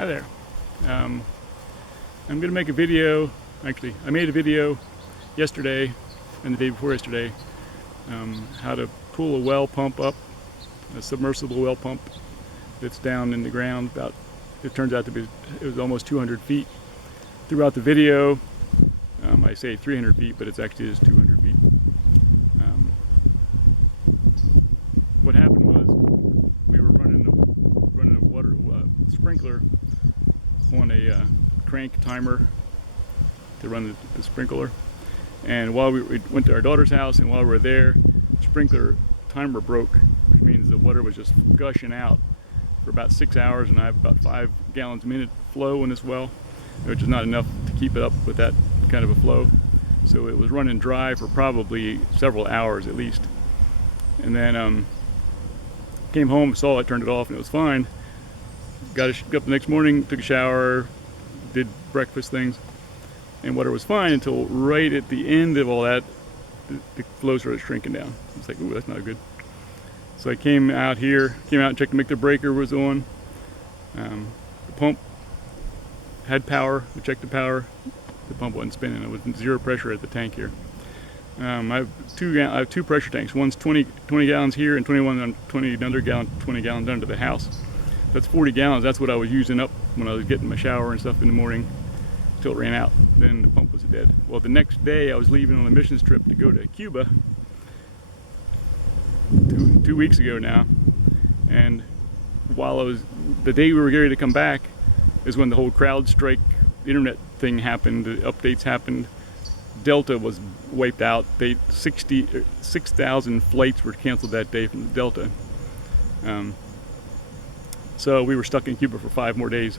Hi there. I'm going to make a video. Actually, I made a video yesterday and the day before yesterday how to pull a well pump up, a submersible well pump that's down in the ground. It turns out to be, it was almost 200 feet. Throughout the video, I say 300 feet, but it's actually just 200 feet. What happened was we were running a water sprinkler on a crank timer to run the sprinkler. And while we went to our daughter's house, and while we were there, the sprinkler timer broke, which means the water was just gushing out for about 6 hours, and I have about 5 gallons a minute flow in this well, which is not enough to keep it up with that kind of a flow. So it was running dry for probably several hours at least. And then came home, saw it, turned it off, and it was fine. Got up the next morning, took a shower, did breakfast things, and water was fine until right at the end of all that, the flow started shrinking down. It's like, ooh, that's not good. So I came out and checked to make the breaker was on. The pump had power. I checked the power. The pump wasn't spinning. It was zero pressure at the tank here. I have two pressure tanks. One's 20 gallons here and 20 gallons under the house. That's 40 gallons. That's what I was using up when I was getting my shower and stuff in the morning until it ran out. Then the pump was dead. Well, the next day I was leaving on a missions trip to go to Cuba. 2 weeks ago now, and while the day we were getting ready to come back is when the whole CrowdStrike internet thing happened, the updates happened. Delta was wiped out. 6,000 flights were canceled that day from Delta. So we were stuck in Cuba for 5 more days.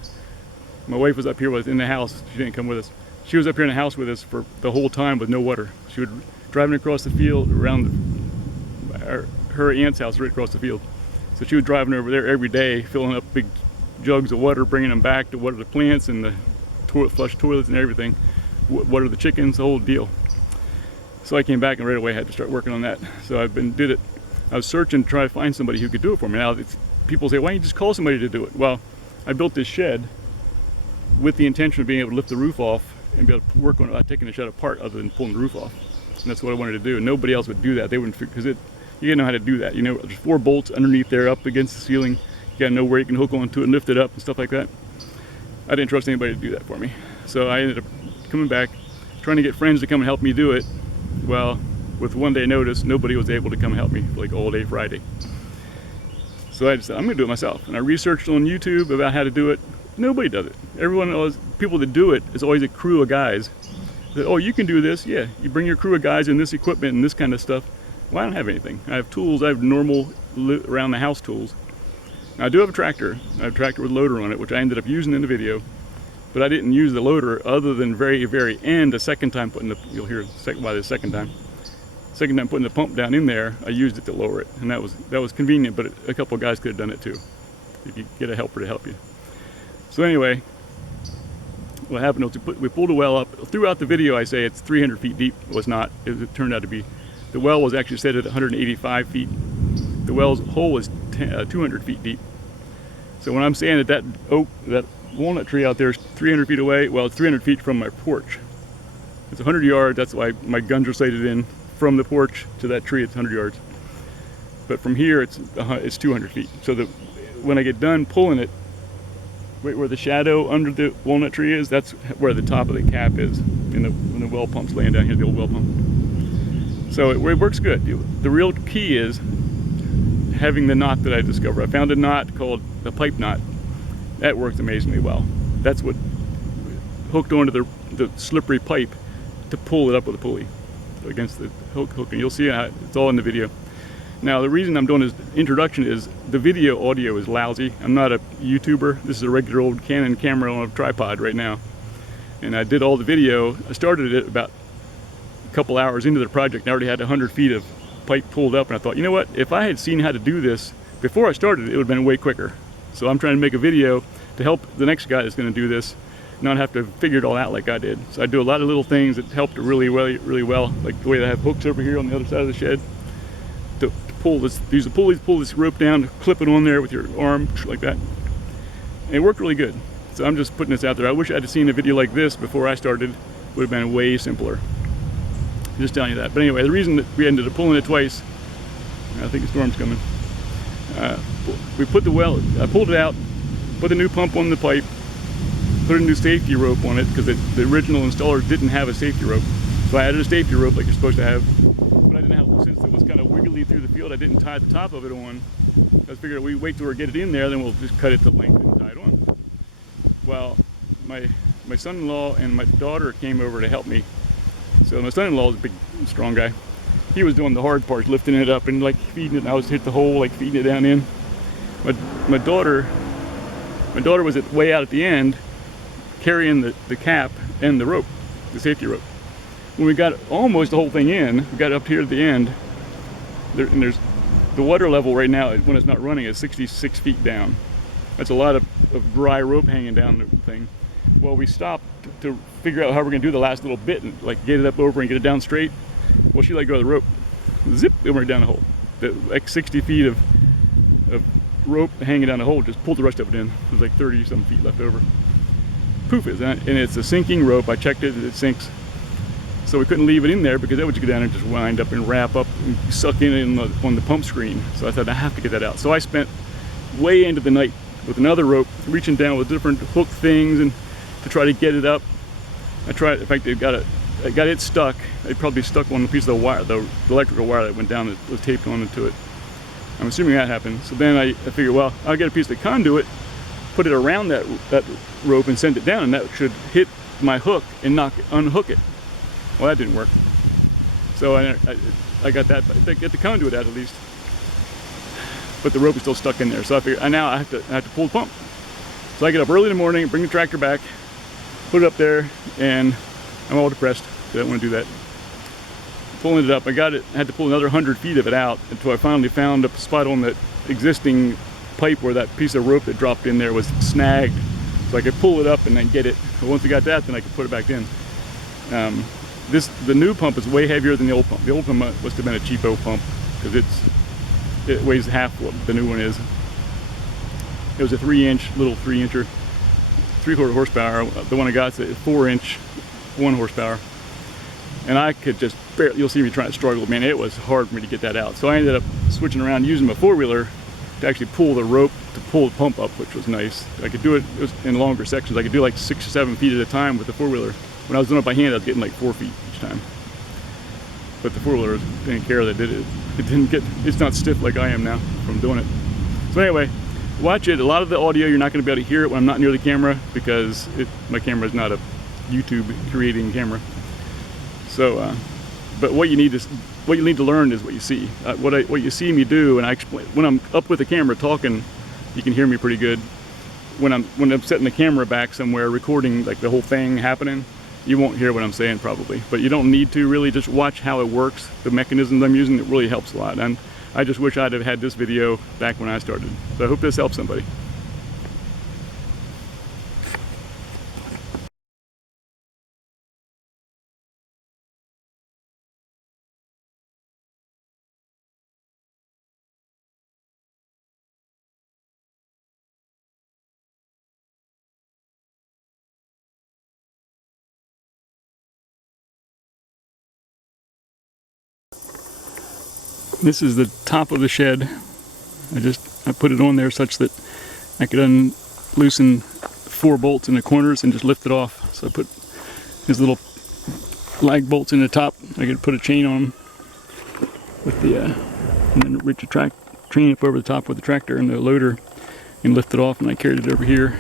My wife was up here in the house. She didn't come with us. She was up here in the house with us for the whole time with no water. She would driving across the field around her aunt's house right across the field. So she was driving over there every day, filling up big jugs of water, bringing them back to water the plants and the flush toilets and everything, water the chickens, the whole deal. So I came back and right away had to start working on that. So I was searching to try to find somebody who could do it for me. Now people say, why don't you just call somebody to do it? Well, I built this shed with the intention of being able to lift the roof off and be able to work on it without taking the shed apart other than pulling the roof off. And that's what I wanted to do. And nobody else would do that. They wouldn't, because you gotta know how to do that. You know, there's 4 bolts underneath there up against the ceiling. You gotta know where you can hook onto it and lift it up and stuff like that. I didn't trust anybody to do that for me. So I ended up coming back, trying to get friends to come and help me do it. Well, with 1 day notice, nobody was able to come help me like all day Friday. So I decided I'm gonna do it myself. And I researched on YouTube about how to do it. Nobody does it. People that do it, it's always a crew of guys. That, oh, you can do this. Yeah, you bring your crew of guys and this equipment and this kind of stuff. Well, I don't have anything. I have tools. I have normal around the house tools. Now, I do have a tractor. I have a tractor with a loader on it, which I ended up using in the video. But I didn't use the loader other than very, very end. The second time you'll hear why the second time. Second time putting the pump down in there, I used it to lower it, and that was convenient. But a couple of guys could have done it too, if you get a helper to help you. So anyway, what happened was we pulled a well up. Throughout the video, I say it's 300 feet deep. It was not. It turned out to be. The well was actually set at 185 feet. The well's hole was 200 feet deep. So when I'm saying that walnut tree out there is 300 feet away, well, it's 300 feet from my porch. It's 100 yards. That's why my guns are sighted in. From the porch to that tree, it's 100 yards. But from here, it's 200 feet. So when I get done pulling it, right where the shadow under the walnut tree is, that's where the top of the cap is. And the well pump's laying down here, the old well pump. So it works good. The real key is having the knot that I discovered. I found a knot called the pipe knot. That works amazingly well. That's what hooked onto the slippery pipe to pull it up with a pulley against the hook. And you'll see how it's all in the video. Now, the reason I'm doing this introduction is the video audio is lousy. I'm not a YouTuber. This is a regular old Canon camera on a tripod right now. And I did all the video. I started it about a couple hours into the project. I already had 100 feet of pipe pulled up, and I thought, you know what? If I had seen how to do this before I started, it would have been way quicker. So I'm trying to make a video to help the next guy that's going to do this not have to figure it all out like I did. So I do a lot of little things that helped really well, like the way that I have hooks over here on the other side of the shed to pull this, use the pulleys, pull this rope down, clip it on there with your arm like that. And it worked really good. So I'm just putting this out there. I wish I'd seen a video like this before I started. Would have been way simpler. Just telling you that. But anyway, the reason that we ended up pulling it twice, I think a storm's coming. We put the well, I pulled it out, put a new pump on the pipe, put a new safety rope on it because the original installer didn't have a safety rope. So I added a safety rope like you're supposed to have. But I didn't have, since it was kind of wiggly through the field, I didn't tie the top of it on. I figured we wait till we get it in there, then we'll just cut it to length and tie it on. Well, my son-in-law and my daughter came over to help me. So my son-in-law is a big, strong guy. He was doing the hard parts, lifting it up and like feeding it. And I was hit the hole, like feeding it down in. My daughter was way out at the end, carrying the cap and the rope, the safety rope. When we got almost the whole thing in, we got up here at the end, and there's the water level right now when it's not running is 66 feet down. That's a lot of dry rope hanging down the thing. Well, we stopped to figure out how we're going to do the last little bit and like get it up over and get it down straight. Well, she let go of the rope, zip, it went down the hole. Like 60 feet of rope hanging down the hole, just pulled the rest of it in. It was like 30 something feet left over. Poof, and it's a sinking rope. I checked it, it sinks. So we couldn't leave it in there because that would go down and just wind up and wrap up and suck in on the pump screen. So I thought I have to get that out. So I spent way into the night with another rope, reaching down with different hook things and to try to get it up. I tried, in fact, I got it stuck. It probably stuck on a piece of the wire, the electrical wire that went down that was taped onto it. I'm assuming that happened. So then I figured, well, I'll get a piece of conduit, put it around that rope and send it down, and that should hit my hook and unhook it. Well, that didn't work. So I got that, but get the conduit out at least. But the rope is still stuck in there. So I figured, now I have to pull the pump. So I get up early in the morning, bring the tractor back, put it up there, and I'm all depressed. I don't want to do that. Pulling it up, I had to pull another 100 feet of it out until I finally found a spot on the existing pipe where that piece of rope that dropped in there was snagged. So I could pull it up and then get it. But once we got that, then I could put it back in. The new pump is way heavier than the old pump. The old pump must have been a cheapo pump because it weighs half what the new one is. It was a 3-inch, little 3-incher, 3/4 horsepower. The one I got is a 4-inch, 1 horsepower. And I could just barely, you'll see me trying to struggle, man, it was hard for me to get that out. So I ended up switching around using my 4-wheeler to actually pull the rope to pull the pump up, which was nice. I could do it was in longer sections. I could do like 6 or 7 feet at a time with the 4-wheeler. When I was doing it by hand, I was getting like 4 feet each time. But the 4-wheeler didn't care that it's not stiff like I am now from doing it. So anyway, watch it. A lot of the audio, you're not going to be able to hear it when I'm not near the camera because my camera is not a YouTube creating camera. So, but what you need to learn is what you see. What you see me do, and I explain when I'm up with the camera talking, you can hear me pretty good. When I'm setting the camera back somewhere, recording like the whole thing happening, you won't hear what I'm saying probably. But you don't need to really, just watch how it works. The mechanisms I'm using, it really helps a lot. And I just wish I'd have had this video back when I started. So I hope this helps somebody. This is the top of the shed. I put it on there such that I could loosen 4 bolts in the corners and just lift it off. So I put these little lag bolts in the top. I could put a chain on them with and then reach a chain up over the top with the tractor and the loader and lift it off, and I carried it over here.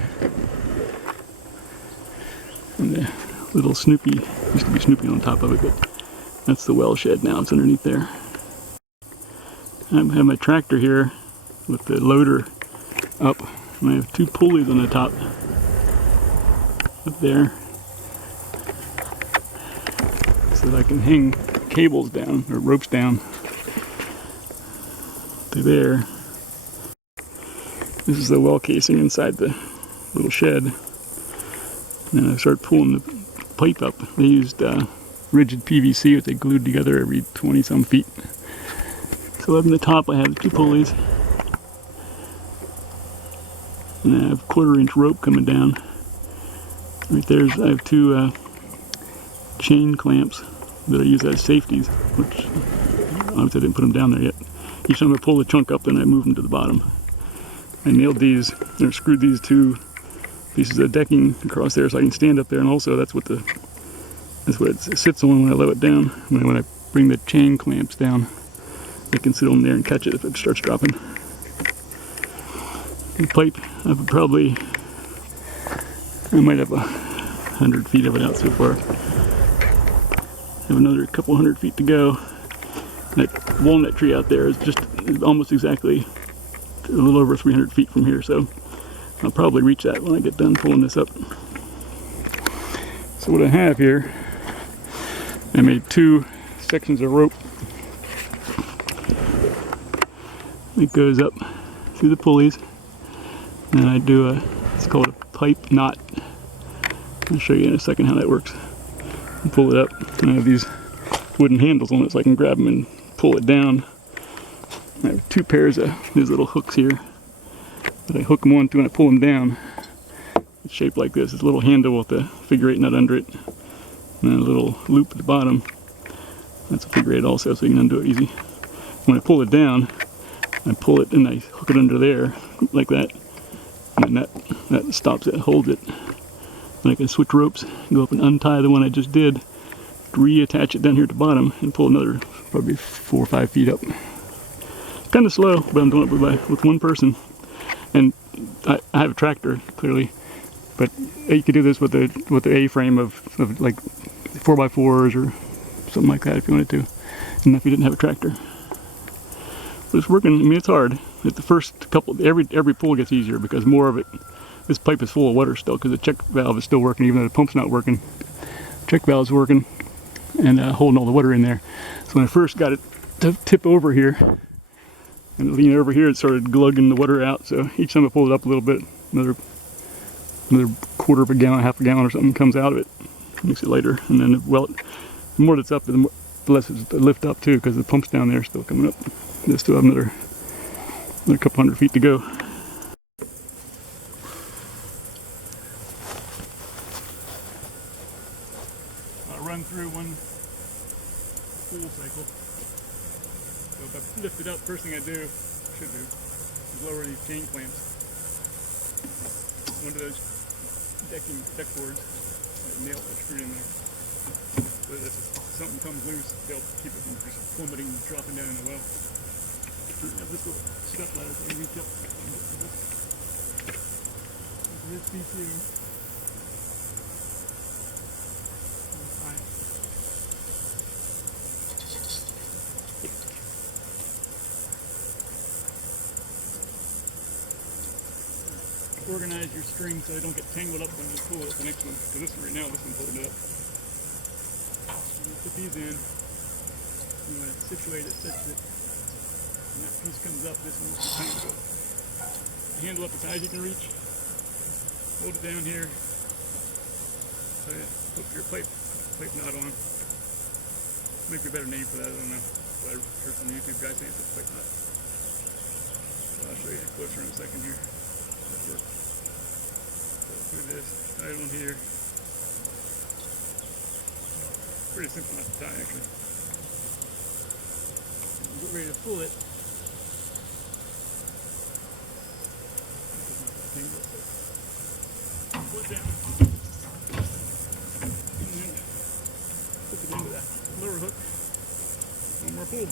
And the little Snoopy, used to be Snoopy on top of it, but that's the well shed now. It's underneath there. I have my tractor here with the loader up, and I have 2 pulleys on the top up there so that I can hang cables down or ropes down to there. This is the well casing inside the little shed, and I start pulling the pipe up. They used rigid PVC that they glued together every 20 some feet. So up in the top I have 2 pulleys, and I have 1/4 inch rope coming down. Right there's, I have two chain clamps that I use as safeties, which obviously I didn't put them down there yet. Each time I pull the trunk up, then I move them to the bottom. I nailed these, or screwed these two pieces of decking across there so I can stand up there, and also that's what it sits on when I lower it down. When I bring the chain clamps down, I can sit on there and catch it if it starts dropping. The pipe, I might have 100 feet of it out so far. I have another couple 100 feet to go. That walnut tree out there is almost exactly a little over 300 feet from here, so I'll probably reach that when I get done pulling this up. So what I have here, I made two sections of rope. It goes up through the pulleys, and I do it's called a pipe knot. I'll show you in a second how that works. And pull it up, and I have these wooden handles on it so I can grab them and pull it down. I have two pairs of these little hooks here that I hook them onto when I pull them down. It's shaped like this. It's a little handle with a figure 8 nut under it, and then a little loop at the bottom. That's a figure 8 also, so you can undo it easy. When I pull it down, I pull it and I hook it under there like that, and then that stops it, holds it. And I can switch ropes, go up and untie the one I just did, reattach it down here at the bottom, and pull another probably 4 or 5 feet up. Kind of slow, but I'm doing it with one person. And I have a tractor, clearly, but you could do this with the A-frame of like 4x4s or something like that if you wanted to, and if you didn't have a tractor. But it's working. I mean, it's hard. At the first couple, every pull gets easier because more of it. This pipe is full of water still because the check valve is still working, even though the pump's not working. Check valve's working and holding all the water in there. So when I first got it to tip over here and lean over here, it started glugging the water out. So each time I pull it up a little bit, another quarter of a gallon, half a gallon or something comes out of it. You'll see later. And then, well, the more that's up, the less it's lift up too, because the pump's down there still coming up. They still have another couple 100 feet to go. I'll run through one full cycle. So if I lift it up, first thing I do is lower these chain clamps. One of those deck boards, nail it screwed in there. So that if something comes loose, they'll keep it from plummeting and dropping down in the well. This little step ladder that I reach up. There's P2. Organize your string so they don't get tangled up when you pull it the next one. Because this right now, this one's holding it up. Put these in. You want to situate it such that when that piece comes up, this one comes up. Handle up as high as you can reach. Hold it down here. Put your pipe knot on. Might be a better name for that, I don't know. I heard some YouTube guys say it's pipe knot. I'll show you closer in a second here. Tie on here. Pretty simple enough to tie, actually. Get ready to pull it. Pull it down. And then put the end of that lower hook. One more pull.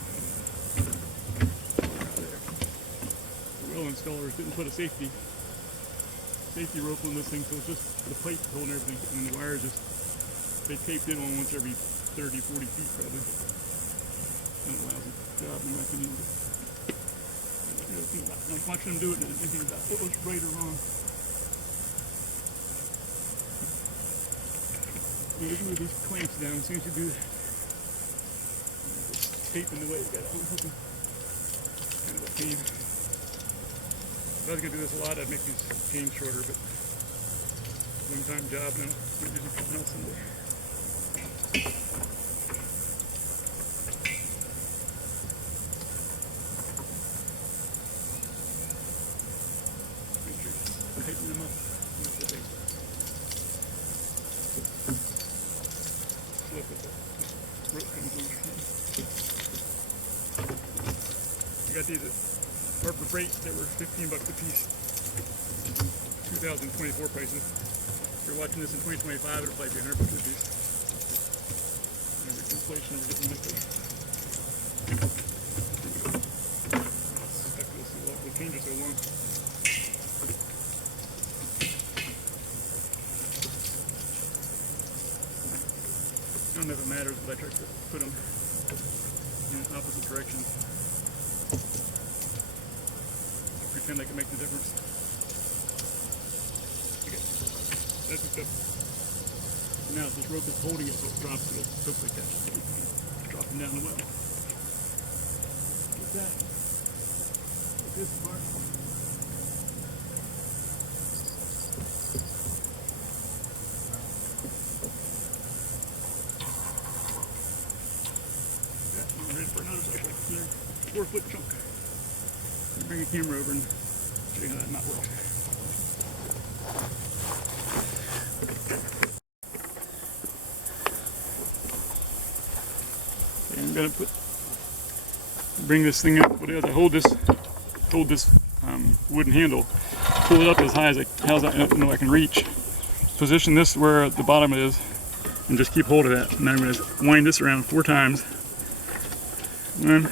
The well installers didn't put a safety rope on this thing, so it's just the pipe holding everything, and the wires they taped it on once every 30, 40 feet probably, but that allows it to job in my opinion. I'm watching them do it and I'm thinking about it looks right or wrong. You can move these clamps down as soon as you do that. Tape in the way you got to move them. Kind of a pain. If I was going to do this a lot, I'd make these chains shorter, but one-time job and might do something else someday. Tighten them up. see the Harbor Freight that were $15 a piece. 2024 prices. If you're watching this in 2025, it'll probably be $150. There's inflation of different methods. The changes are long. It never matters if I try to put them in an opposite direction. Pretend like it makes a difference. That's what now if this rope is holding it so it drops, it'll hook like that. Dropping down the well. What's that? This part. For another like 4-foot chunk. Bring a camera over and show you how that knot works. Okay, I'm gonna bring this thing up. What it is, I hold this wooden handle, pull it up as high as I know I can reach. Position this where the bottom is, and just keep hold of that. And then I'm gonna wind this around 4 times. 1,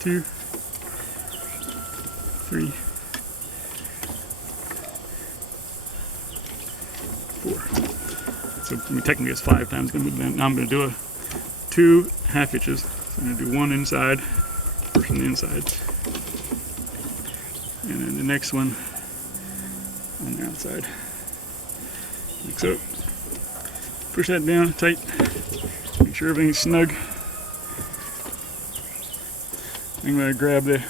2, 3, 4. So technically it's 5 times. Now I'm going to do 2 half hitches. So I'm going to do one inside, first on the inside, and then the next one on the outside. Like so. Push that down tight. Make sure everything's snug. I'm going to grab the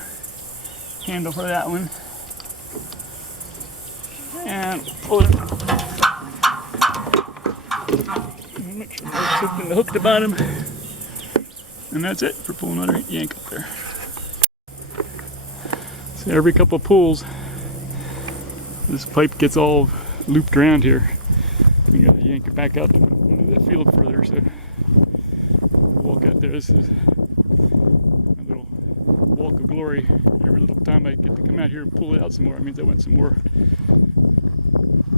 handle for that one and pull it up. Make sure it's hooked in the hook at the bottom. And that's it for pulling another yank up there. So every couple of pulls, this pipe gets all looped around here. You got to yank it back out into the field further. So walk out there. This is every little time I get to come out here and pull it out some more, it means I went some more,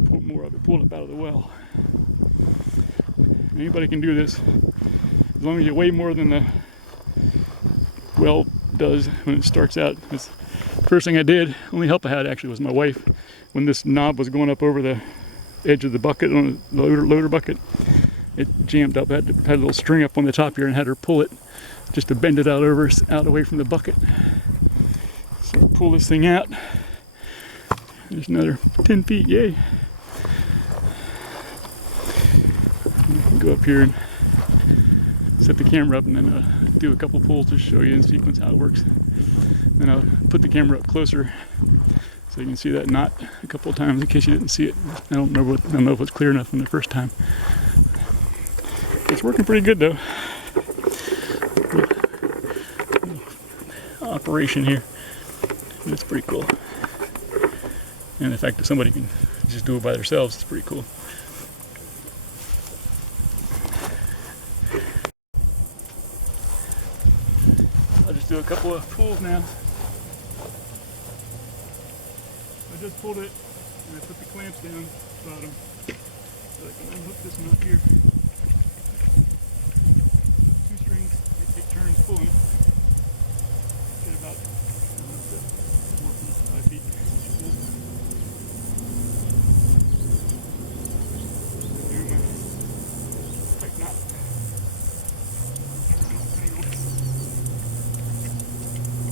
pulled more of it, pulled it out of the well. Anybody can do this, as long as you weigh more than the well does when it starts out. The first thing I did, only help I had actually was my wife. When this knob was going up over the edge of the bucket, on the loader bucket, it jammed up. I had a little string up on the top here and had her pull it just to bend it out away from the bucket. So pull this thing out. There's another 10 feet, yay. Go up here and set the camera up and then do a couple pulls to show you in sequence how it works. Then I'll put the camera up closer so you can see that knot a couple of times in case you didn't see it. I don't know if it's clear enough from the first time. It's working pretty good though. Operation here. It's pretty cool. And the fact that somebody can just do it by themselves is pretty cool. I'll just do a couple of pulls now. I just pulled it and I put the clamps down at the bottom. So I can unhook this one up here. 2 strings, it turns pulling. Get about 5 feet. Tight knot.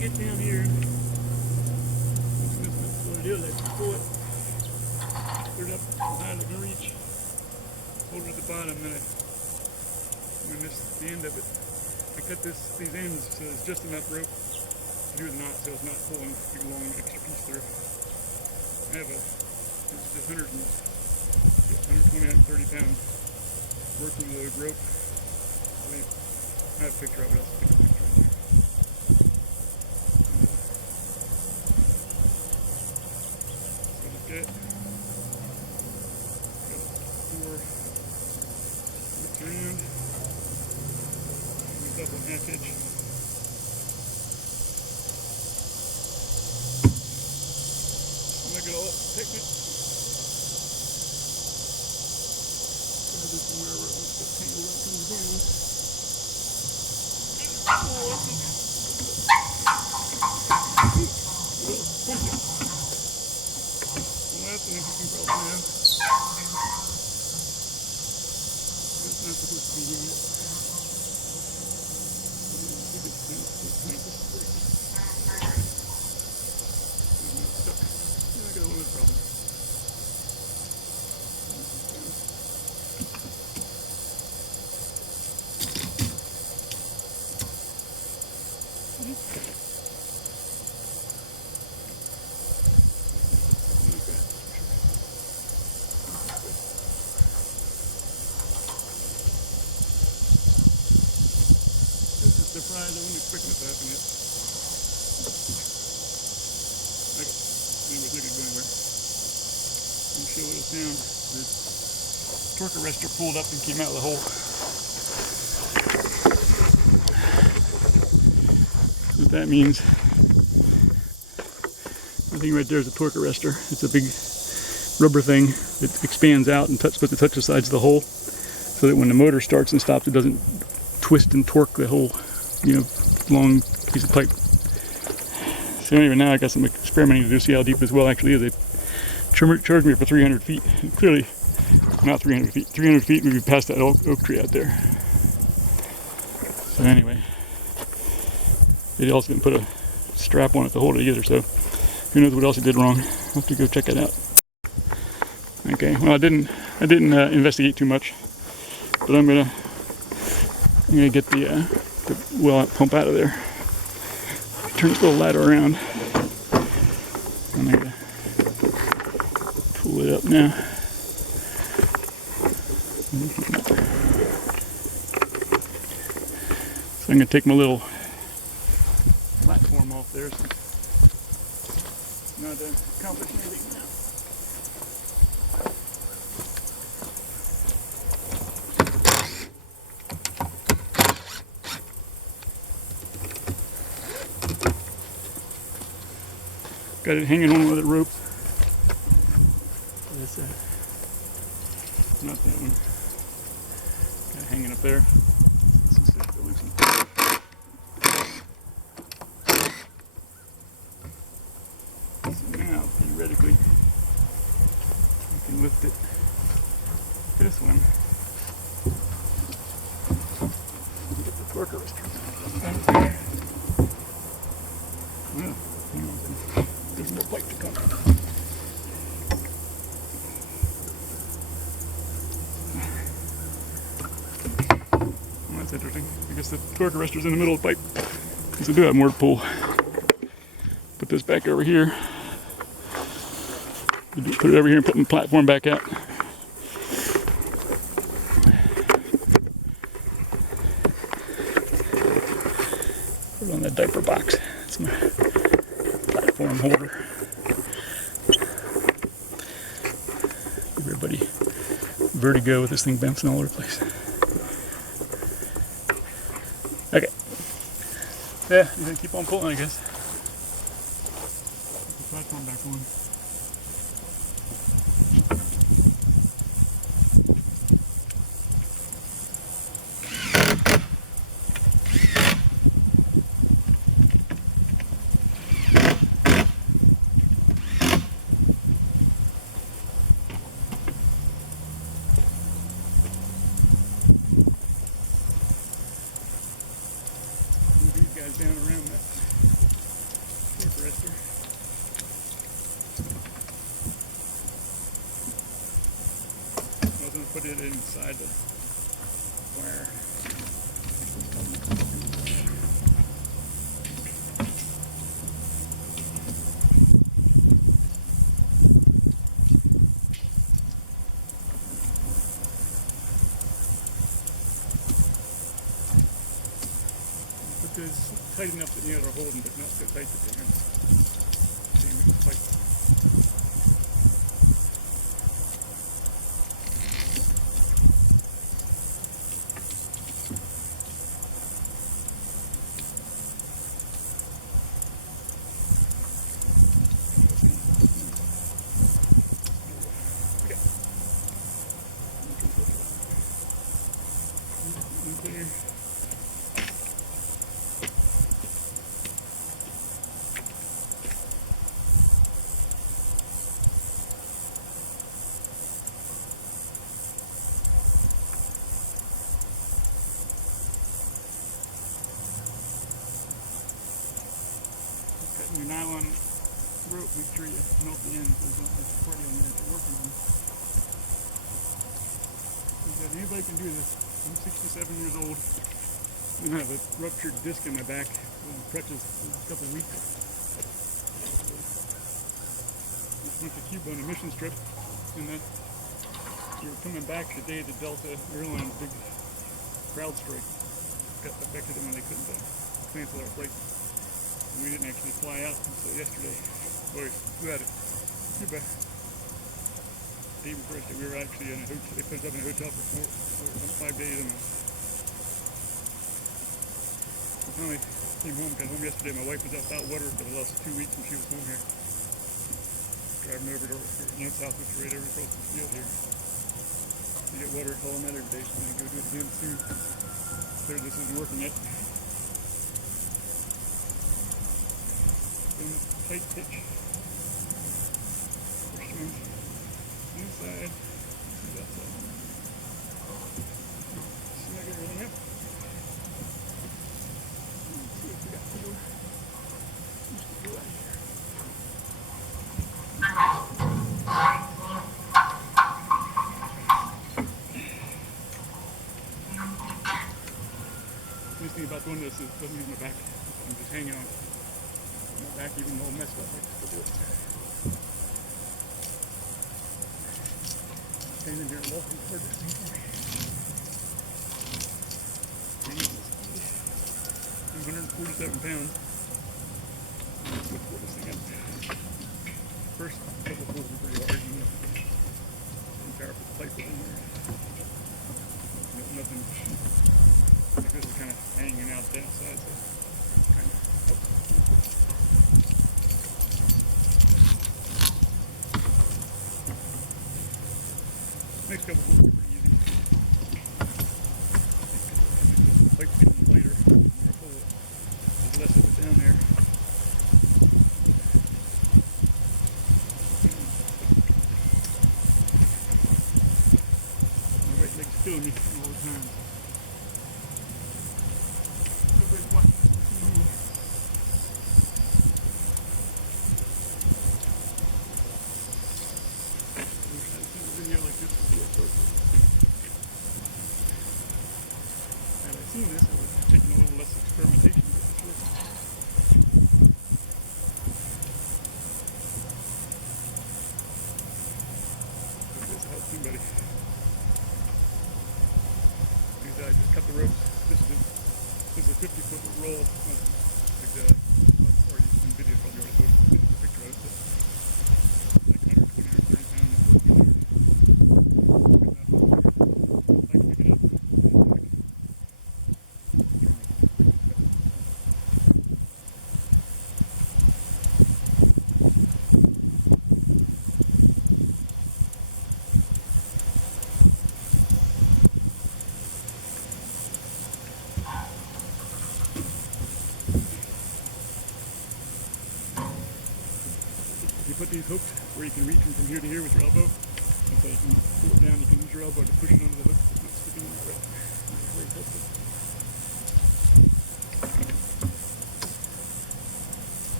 Get down here. What I do is I pull it, put it up out of the reach, hold it at the bottom, and then when this is the end of it, I cut these ends so it's just enough rope to do a knot so it's not pulling a long extra piece there. I have a 120 to 30 pound working load rope. I have a picture of it. Half inch. Torque arrestor pulled up and came out of the hole. What that means, I think right there is a torque arrestor. It's a big rubber thing that expands out and supposed to touch the sides of the hole, so that when the motor starts and stops, it doesn't twist and torque the whole, long piece of pipe. So anyway, now I got some experimenting to do, see how deep this well actually is. They charged me for 300 feet. Clearly, not 300 feet. 300 feet, we'd be past that oak tree out there. So anyway, they also didn't put a strap on it to hold it either, so who knows what else it did wrong. I'll have to go check it out. Okay, well I didn't investigate too much, but I'm gonna get the well pump out of there. Turn this little ladder around. I'm gonna pull it up now. So I'm going to take my little platform off there. So not accomplish anything now. Got it hanging on with the rope. There's that. Not that one. Got it hanging up there. There's more pipe to come. Well, that's interesting. I guess the torque arrestor's in the middle of the pipe. Because I do have more to pull. Put this back over here. Put it over here and put my platform back out. Put it on that diaper box. That's my platform holder. Everybody vertigo with this thing bouncing all over the place. Okay. Yeah, I'm gonna keep on pulling, I guess. Put the platform back on. Put it inside the wire. Put this tight enough that the other holding, but not so tight that nylon rope, make sure you know at the end if there's nothing supporting on there you're working on. But anybody can do this. I'm 67 years old. I have a ruptured disc in my back. I've been crutches a couple of weeks. Went to Cuba on a mission trip, and then we were coming back the day the Delta Airlines big crowd strike got affected them and they couldn't cancel our flight. And we didn't actually fly out until yesterday. Boy, we had Cuba. Day before, we were actually in a hotel. They put us up in a hotel for 5 days. And when I came home, got home yesterday, my wife was out without water for the last 2 weeks when she was home here. Driving over to her aunt's house, which is right over across the field here. To get water, calling that every day. So I'm going to go do it then too. There, this isn't working yet. And tight pitch. First one. Inside. Snuggle a little bit. Nice thing about doing this is it doesn't use my back. I'm just hanging on my back even though I'll mess with it. Standing here walking toward the sea. 147 pounds. Let's go pull this thing up. First couple pulls are pretty hard. And powerful pipe is in there. There's nothing pretty good, kind of hanging out that side. Next couple pulls are pretty easy. The pipe's getting lighter. Pull less of it down there. My right leg's killing me all the time. Put these hooks where you can reach them from here to here with your elbow. So you can pull it down, you can use your elbow to push it under the hook. It's not sticking in the right. Very helpful.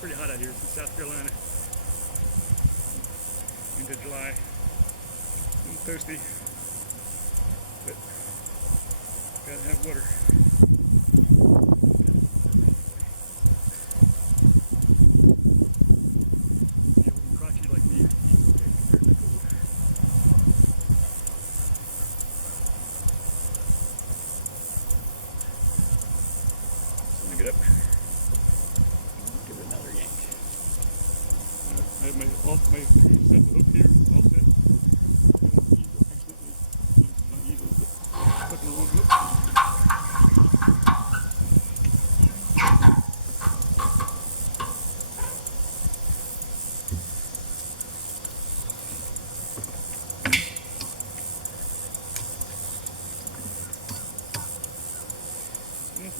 Pretty hot out here. It's in South Carolina. Into July. I'm thirsty, but gotta have water. Crotchety like me.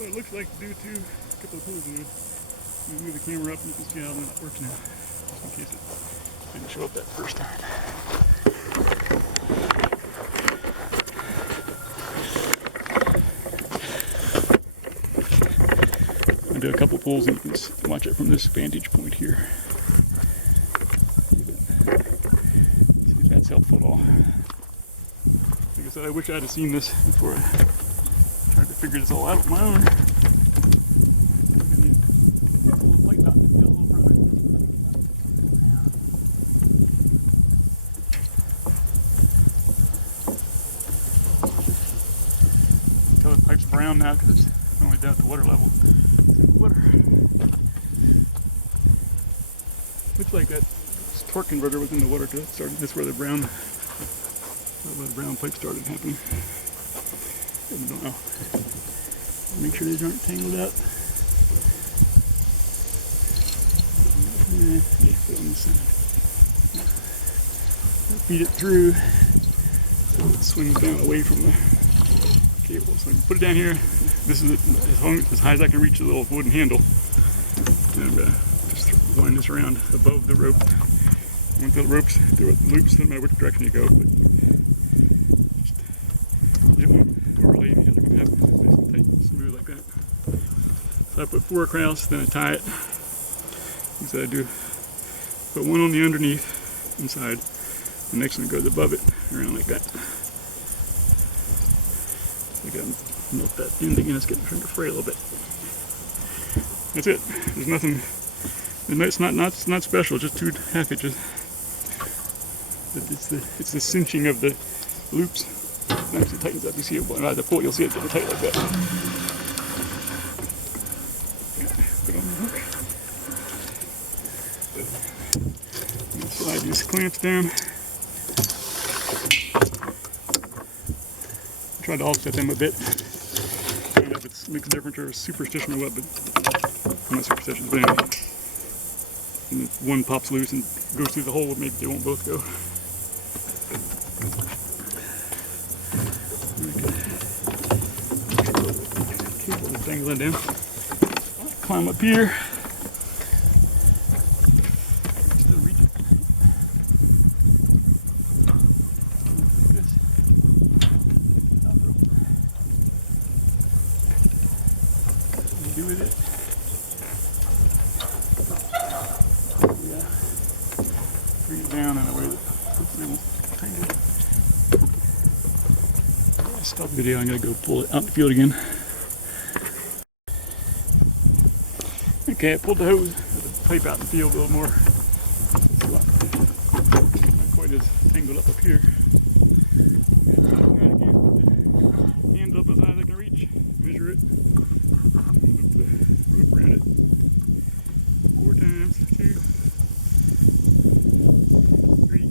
it looks like due to a couple of pulls in it. I'll move the camera up and you can see how that works now. Just in case it didn't show up that first time. I'll do a couple pulls and you can watch it from this vantage point here. See if that's helpful at all. Like I said, I wish I had seen this before I tried to figure this all out on my own. Now because it's only down to water level. Water. Looks like that torque converter was in the water because it started. That's where the brown pipe started happening. I don't know. Make sure these aren't tangled up. Feed it through so it swings down away from the cable. So I can put it down here. This is as high as I can reach the little wooden handle. And just wind this around above the rope. Once the loops, no matter which direction you go. Smooth like that. So I put 4 across, then I tie it. So I do put one on the underneath inside. The next one goes above it, around like that. Milk that end again, it's getting trying to fray a little bit. That's it. There's nothing. It's not special. Just 2 half inches. It's the cinching of the loops. It actually tightens up. You see it as I pull, you'll see it getting tight like that. Put on the hook. And slide these clamps down. Try to offset them a bit. If it makes a difference or a superstition or what, but I'm not superstitious, but anyway. And if one pops loose and goes through the hole, maybe they won't both go. Cable the dangling down. Climb up here. Stop the video, I'm going to go pull it out in the field again. Okay, I pulled the hose, the pipe out in the field a little more. Not quite as tangled up here. Hands up as high as I can reach, measure it. Put the rope around it. 4 times, 2, 3.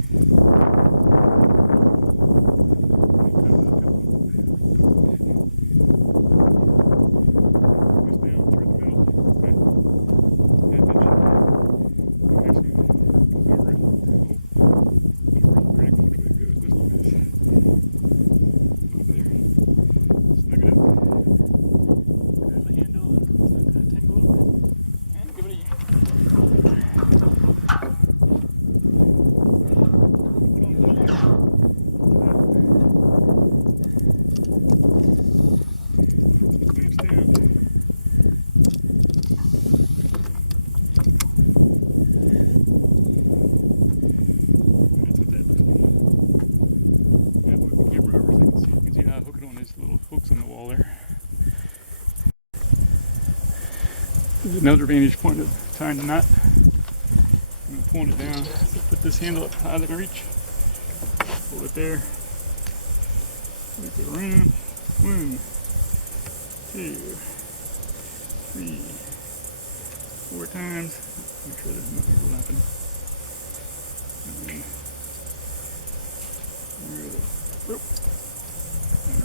Another vantage point of tying the knot. I'm pulling it down. Put this handle up high as I can reach. Hold it there. Make it around. 1, 2, 3, 4 times. Make sure there's nothing left.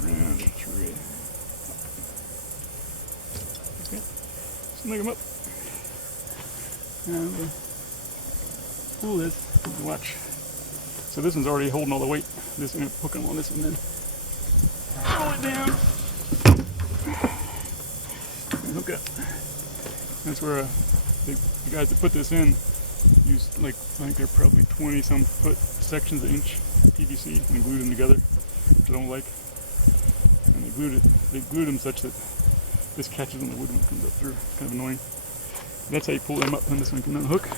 Around through. Snug them up. Now we'll pull this. Watch. So this one's already holding all the weight. This one, hook them on this one, then roll it down. hook up. That's where the guys that put this in used, like, I think they're probably 20 some foot sections of inch PVC and glued them together, which I don't like. And they glued them such that this catches on the wood and comes up through. It's kind of annoying. That's how you pull them up on this one can unhook.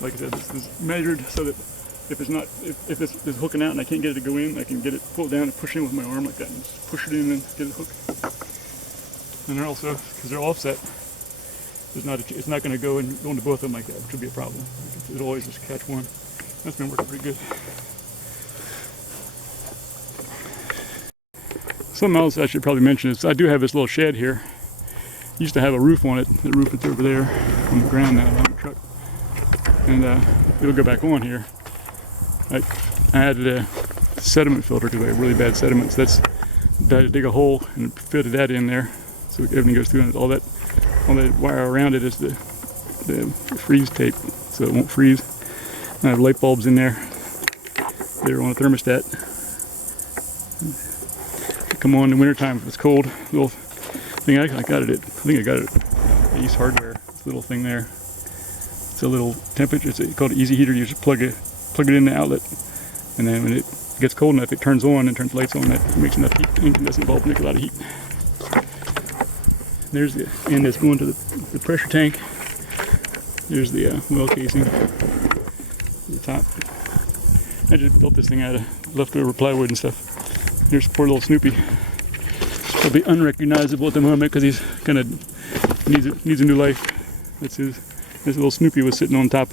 Like I said, this is measured so that if it's hooking out and I can't get it to go in, I can get it, pull it down and push it in with my arm like that and just push it in and get it hooked. And they're also, because they're offset, it's not going to go into both of them like that, which would be a problem. It'll always just catch one. That's been working pretty good. Something else I should probably mention is I do have this little shed here. Used to have a roof on it. The roof is over there on the ground now, on the truck. And it'll go back on here. I added a sediment filter because I have really bad sediments. I had to dig a hole and fitted that in there so everything goes through, and all that wire around it is the freeze tape, so it won't freeze. And I have light bulbs in there. They're on a thermostat. They come on in the wintertime if it's cold. Little thing I got it at Ace Hardware. This little thing there. It's a little temperature. It's called an easy heater. You just plug it in the outlet, and then when it gets cold enough, it turns on and turns lights on. That makes enough heat. Incandescent bulb make a lot of heat. There's the end that's going to the pressure tank. There's the well casing. The top. I just built this thing out of leftover plywood and stuff. Here's poor little Snoopy. He'll be unrecognizable at the moment because he's kind of needs a new life. That's his. This little Snoopy was sitting on top.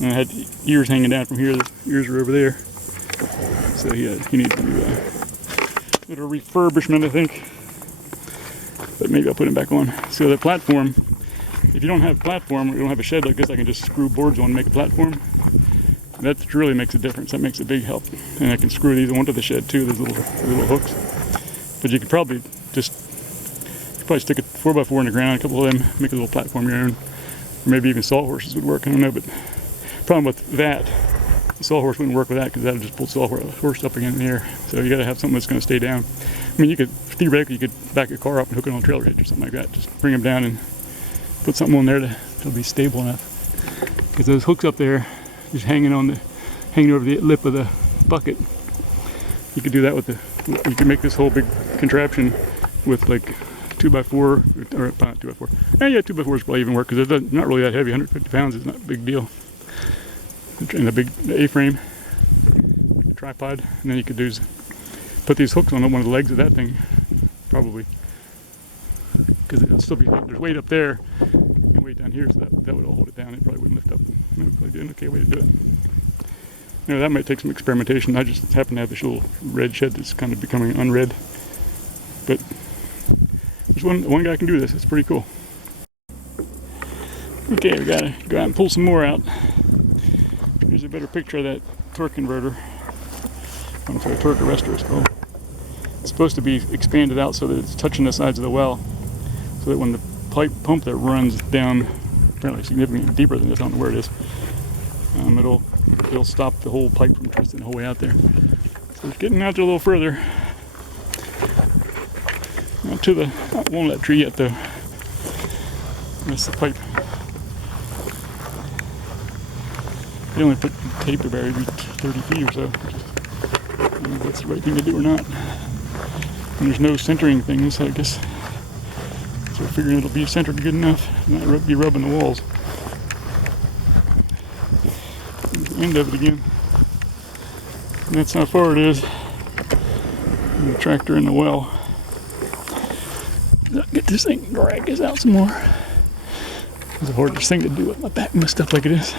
And I had ears hanging down from here. The ears were over there. So he needs a little refurbishment, I think. But maybe I'll put him back on. So the platform, if you don't have a platform or you don't have a shed like this, I can just screw boards on and make a platform. That really makes a difference. That makes a big help. And I can screw these onto the shed too, these little hooks. But you could probably stick a 4x4 in the ground, a couple of them, make a little platform of your own. Or maybe even sawhorses would work, I don't know. But the problem with that, the sawhorse wouldn't work with that because that would just pull the sawhorse up again in the air. So you got to have something that's going to stay down. I mean, theoretically, you could back a car up and hook it on a trailer hitch or something like that. Just bring them down and put something on there to be stable enough. Because those hooks up there, just hanging over the lip of the bucket. You could do that you could make this whole big contraption with like 2x4, or not 2x4. Yeah, 2x4s probably even work because it's not really that heavy. 150 pounds is not a big deal. And the A-frame, tripod, and then you could put these hooks on one of the legs of that thing, probably, because it'll still be, there's weight up there and weight down here, so that would all hold it down. It probably wouldn't lift up. Probably be an okay way to do it. That might take some experimentation. I just happen to have this little red shed that's kind of becoming unred, but there's one guy can do this. It's pretty cool. Okay, we gotta go out and pull some more out. Here's a better picture of that torque converter. I'm sorry, torque arrestor is called. It's supposed to be expanded out so that it's touching the sides of the well, so that when the pump that runs down apparently significantly deeper than this, I don't know where it is, it'll stop the whole pipe from twisting the whole way out there. So it's getting out there a little further. Not to the, I won't let tree yet though. That's the pipe. They only put tape about every 30 feet or so. I don't know if that's the right thing to do or not. And there's no centering thing, so I guess so we're figuring it'll be centered good enough and not be rubbing the walls. End of it again. And that's how far it is. And the tractor in the well. I'll get this thing, drag this out some more. It's the hardest thing to do with my back messed up like it is.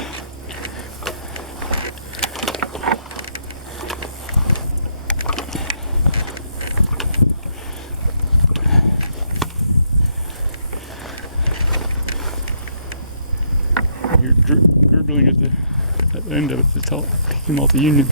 You're gurgling at the end of it to take them off the union.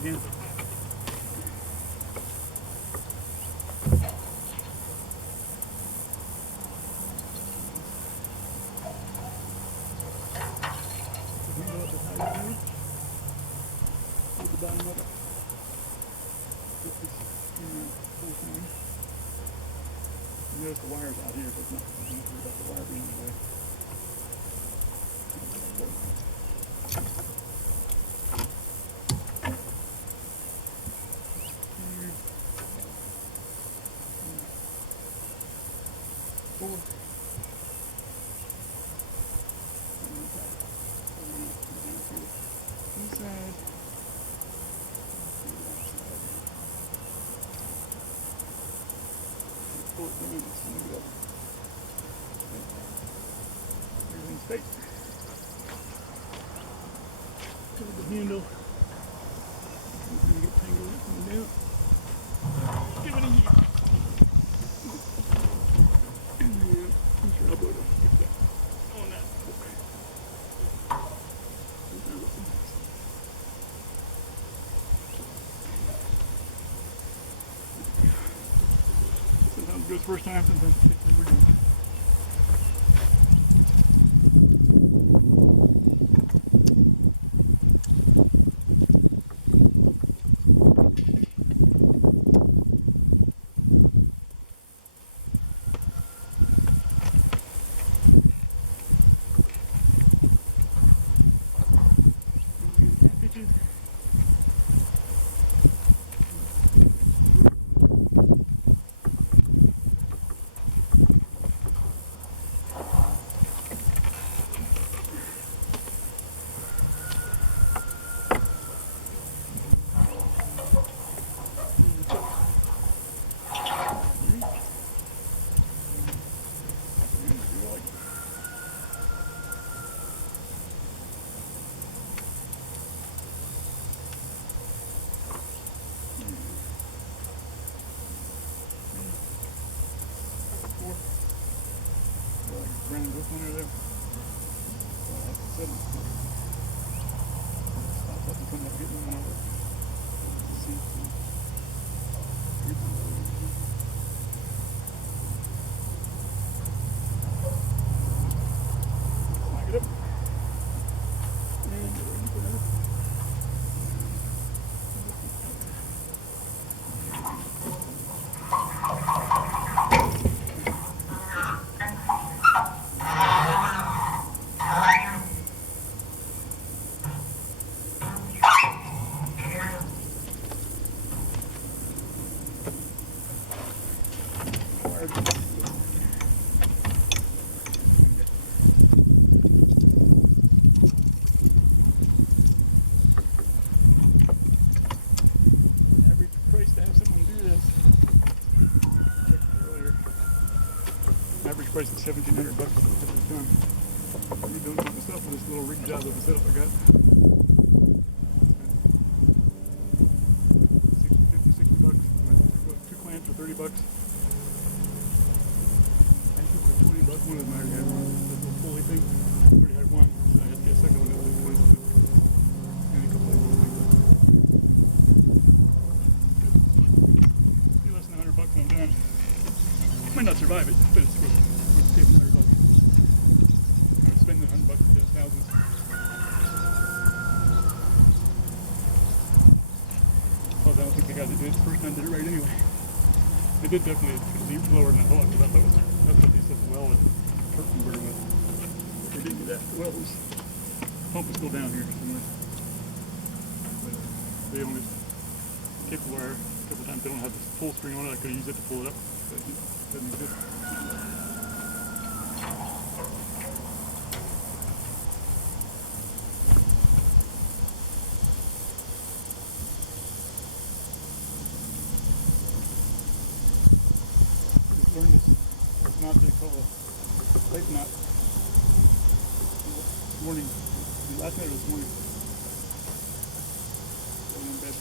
again. There's the wires out here, but not the wires in the way. Handle. Sometimes it goes first time, sometimes it takes over. Price is $1,700 for this gun. I'm doing it myself for this little rig job of a setup I got. 60 bucks. Two clamps for $30. Actually, for $20, one of them I already had one. The pulley thing. I already had one. So I had to get a second one. And a couple of little things. Less than $100 and I'm done. Might not survive it, but it's worth it. It did definitely lower than I thought, because I thought that's what they said the well and curtain burning it. They didn't do that. The well was, the pump is still down here somewhere. But they only kick the wire a couple times. They don't have this pull string on it. I could use it to pull it up. But it doesn't use it. Last night this morning. In bed.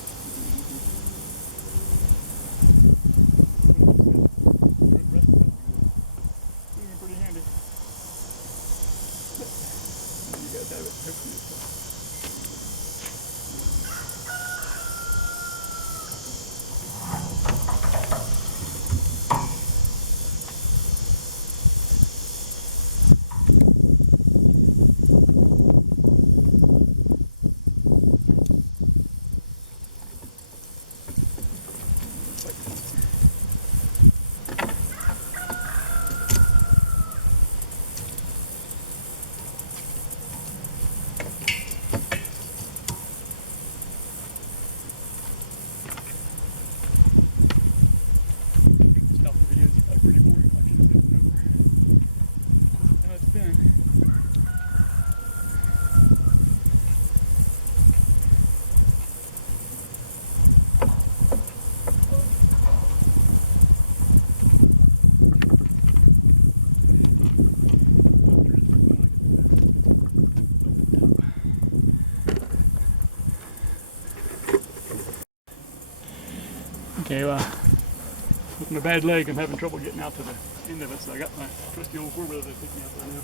Pretty handy. Okay, well, with my bad leg, I'm having trouble getting out to the end of it, so I got my trusty old four-wheeler to pick me up right now.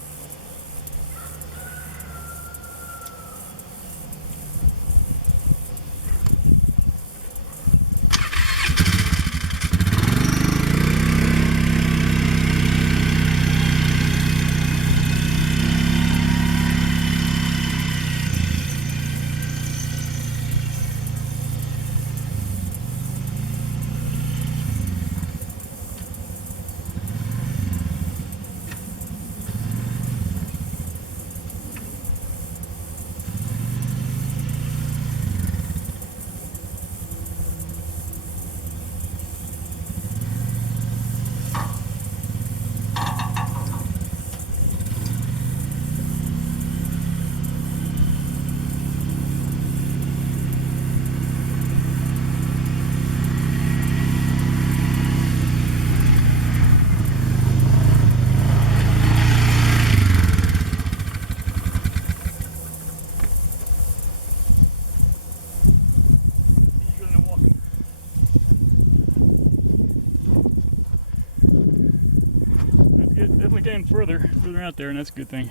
Out there, and that's a good thing.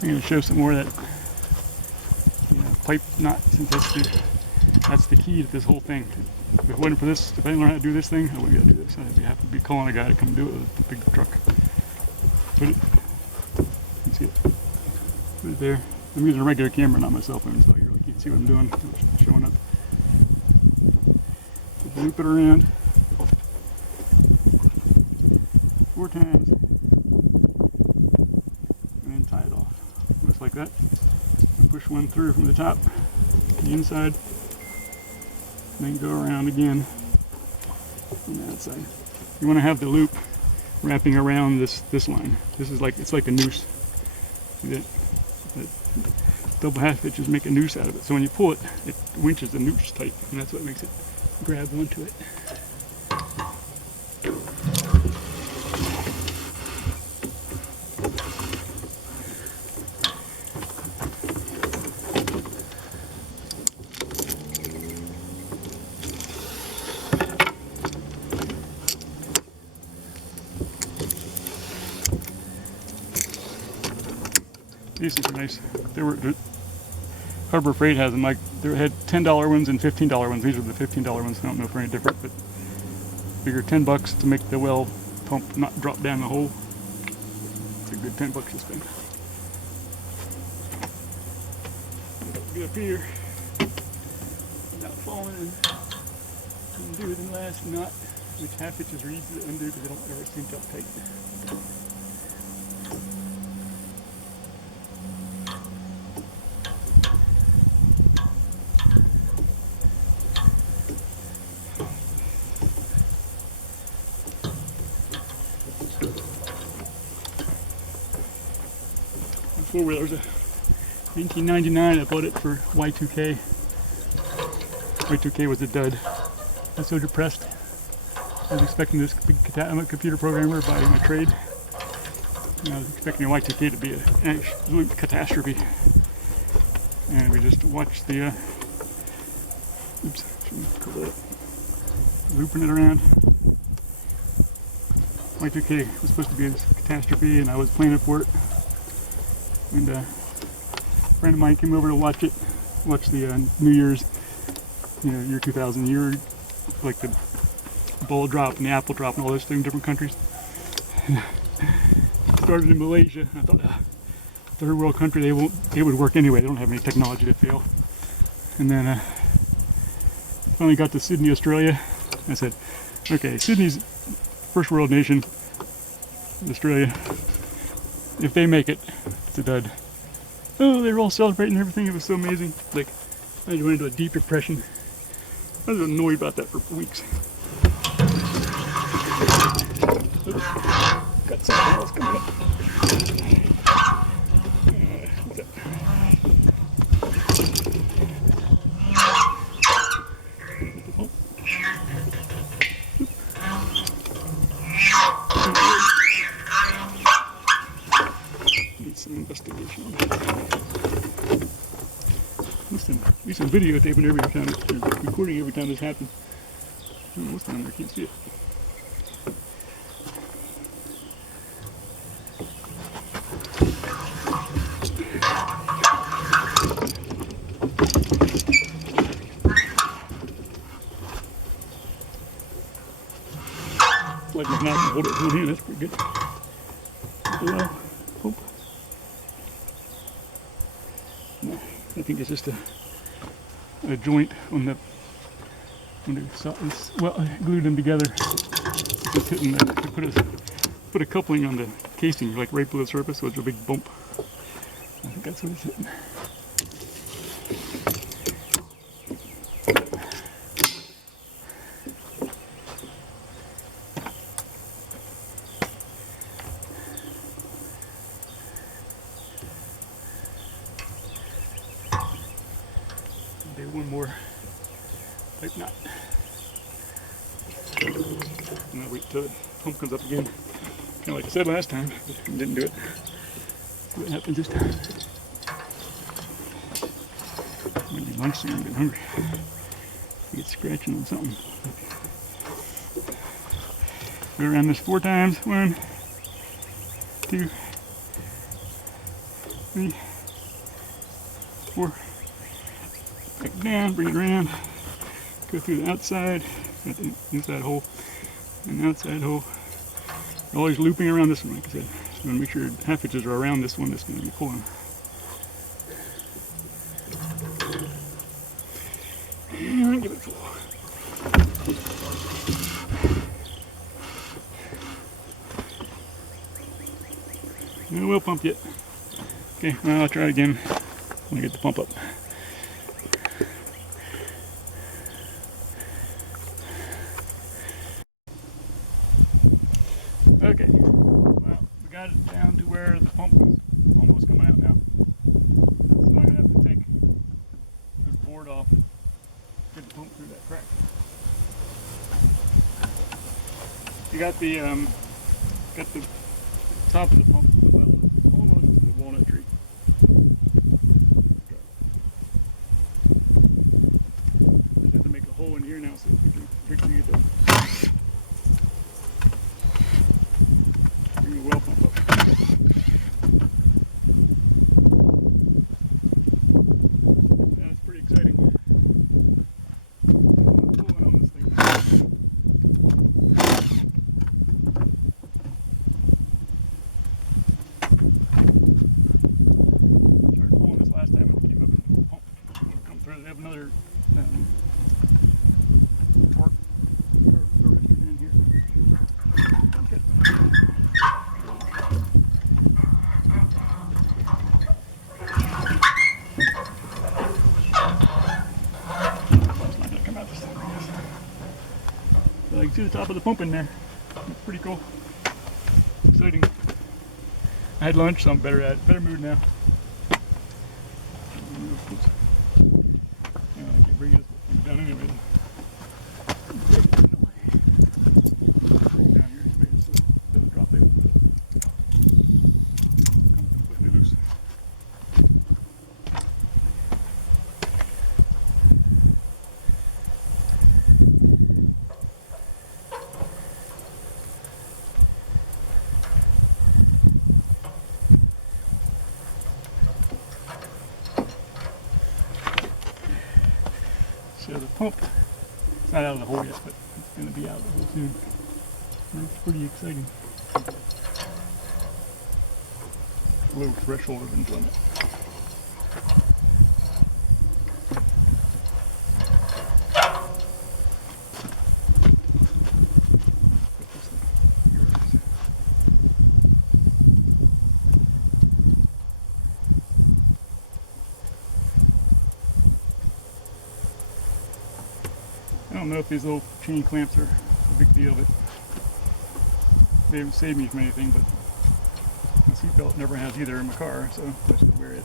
I'm going to show some more of that pipe knot, since that's the key to this whole thing. If it wasn't for this, if I didn't learn how to do this thing, I wouldn't be able to do this. I'd have to be calling a guy to come do it with a big truck. Put it there. I'm using a regular camera, not my cell phone, so you can't see what I'm doing. It's showing up. Loop it around. Push one through from the top, the inside, then go around again on the outside. You want to have the loop wrapping around this line. This is like, it's like a noose. See that? Like double half hitches make a noose out of it. So when you pull it, it winches the noose tight, and that's what makes it grab onto it. These are nice. Harbor Freight has them. Like they had $10 ones and $15 ones. These are the $15 ones. I don't know if they're any different, but figure $10 to make the well pump not drop down the hole. It's a good $10 to spend. Get up here, not falling in. Undo the last knot. It's happy to breathe the undo because they don't really cinch up tight. 4-wheelers. 1999, I bought it for Y2K. Y2K was a dud. I was so depressed. I was expecting this. I'm a computer programmer by trade. And I was expecting a Y2K to be an absolute catastrophe. And we just watched the looping it around. Y2K was supposed to be a catastrophe, and I was planning for it. And a friend of mine came over to watch the New Year's, year 2000 year, like the ball drop and the apple drop and all those things in different countries. Started in Malaysia. I thought, third world country, it would work anyway. They don't have any technology to fail. And then finally got to Sydney, Australia. I said, okay, Sydney's first world nation, Australia. If they make it, it's a dud. Oh, they were all celebrating everything. It was so amazing. Like, I went into a deep depression. I was annoyed about that for weeks. Got something else coming up. These I'm videotaping every time, recording every time this happens. This time I can't see it. Like my knife and hold it with one hand, that's pretty good. Oh. No, I think it's just a joint on the well, I glued them together. Just hitting put a coupling on the casing, like right below the surface, so it's a big bump. I think that's what it's hitting. One more tight knot. I'm gonna wait till the pump comes up again. Kind of like I said last time, but didn't do it. See what happens this time. Maybe lunch soon, I get hungry. Get scratching on something. Go around this 4 times. 1, 2, 3, 4. Cut it down, bring it around, go through the outside, not the inside hole, and the outside hole. Always looping around this one, like I said. Just want to make sure half inches are around this one that's going to be pulling. And give it a pull. No wheel pump yet. Okay, well, I'll try it again when I get the pump up. Got the top of the pump almost to the walnut tree. I have to make a hole in here now so we can quickly get bring the well pump up. That's pretty exciting. See the top of the pump in there. It's pretty cool. Exciting. I had lunch, so I'm better mood now. Pump. It's not out of the hole yet, but it's going to be out of the hole soon. It's pretty exciting. Low threshold of enjoyment. I don't know if these little chain clamps are a big deal, but they haven't saved me from anything, but my seatbelt never has either in my car, so I just wear it.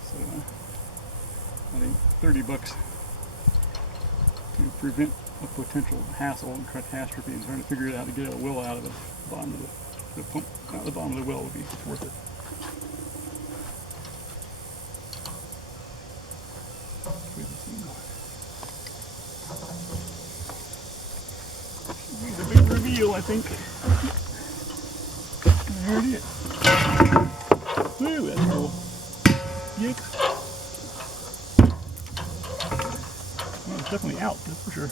So I think $30 to prevent a potential hassle and catastrophe and trying to figure out how to get a well out of the bottom of the pump, out of the bottom of the well would be worth it. seal, I think. There it is. Ooh, that's cool. Yikes. Well, it's definitely out, that's for sure.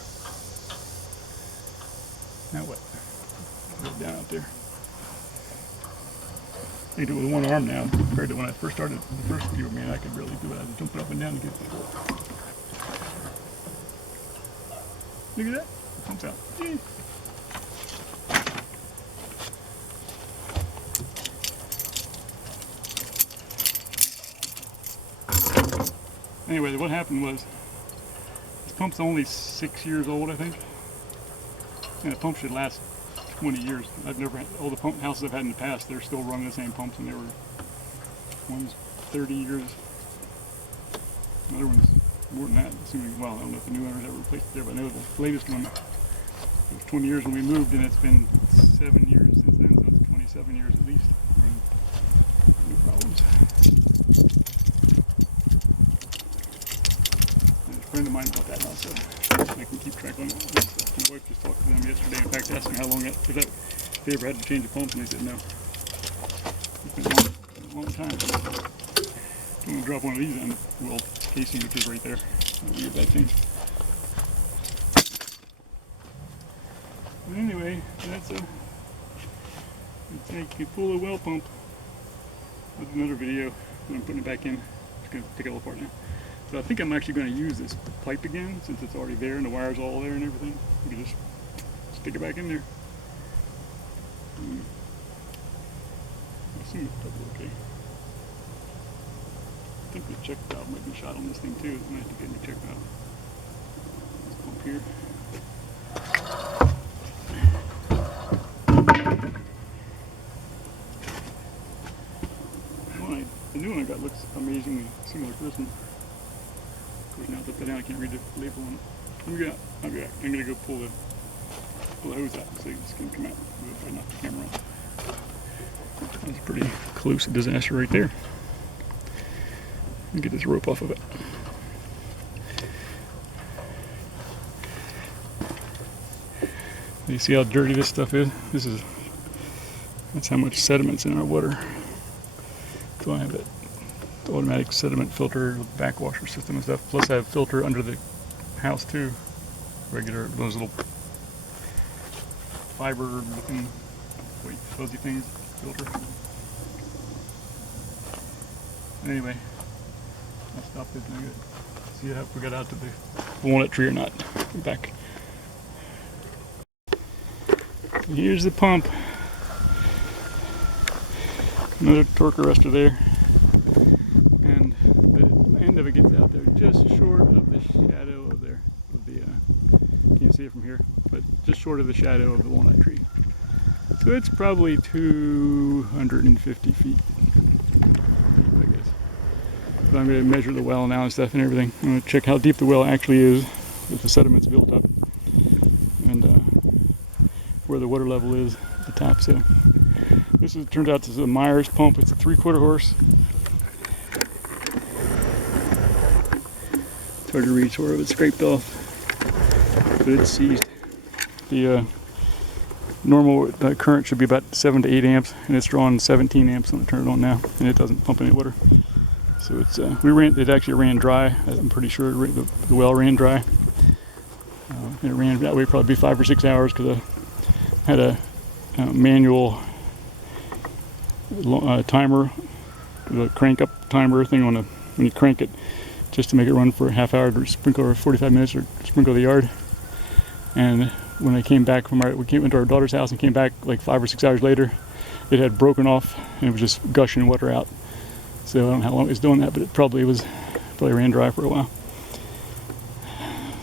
Now what? Put it down out there. I can do it with one arm now compared to when I first started the first video. Man, I could really do it. I was jumping up and down again. Look at that. Comes out. Yeah. Anyway, what happened was this pump's only 6 years old, I think. And a pump should last 20 years. I've never had, all the pump houses I've had in the past, they're still running the same pumps, and they were almost 30 years. Another one's more than that. Well, I don't know if the new owners ever replaced it there, but I know the latest one was 20 years when we moved, and it's been 7 years since then, so it's 27 years at least. No problems. And a friend of mine bought that house, so I can keep track on it. My wife just talked to them yesterday. In fact, asked me how long if they ever had to change the pump, and they said no. It's been a long time. I'm going to drop one of these in. Well, casing, which is right there. I'll get that changed. But anyway, that's a cooler well pump. That's another video when I'm putting it back in. It's going to take it all apart now. But I think I'm actually going to use this pipe again since it's already there and the wire's all there and everything. We can just stick it back in there. I assume it's probably okay. I think the check valve might be shot on this thing too. I might have to get a new check valve. This pump here. The new one I got looks amazingly similar to this one. Now I put that down, I can't read the label on it. I'm gonna go pull the hose out so it's gonna come out. I'll knock the camera out. That's pretty close to disaster right there. Let me get this rope off of it. You see how dirty this stuff is? That's how much sediment's in our water. So I have that automatic sediment filter, backwasher system and stuff. Plus I have a filter under the house too. Regular, those little fiber looking fuzzy things, filter. Anyway, I stopped it. See if we got out to the walnut tree or not. Back. Here's the pump. Another torque arrestor there. And the end of it gets out there just short of the shadow of there. You can see it from here, but just short of the shadow of the walnut tree. So it's probably 250 feet, I guess. But I'm going to measure the well now and stuff and everything. I'm going to check how deep the well actually is, if the sediment's built up, and where the water level is at the top. So this turns out this is a Myers pump. It's a 3/4 horse. It's hard to read, sort of. It's scraped off, but it's seized. The normal current should be about 7 to 8 amps, and it's drawing 17 amps. I'm gonna turn it on now, and it doesn't pump any water. So it's it actually ran dry. I'm pretty sure the well ran dry. It ran that way probably 5 or 6 hours because I had a manual timer, the crank up timer thing when you crank it, just to make it run for a half hour to sprinkle or 45 minutes or sprinkle the yard. And when I came back we went to our daughter's house and came back like 5 or 6 hours later, it had broken off and it was just gushing water out. So I don't know how long it was doing that, but it probably ran dry for a while.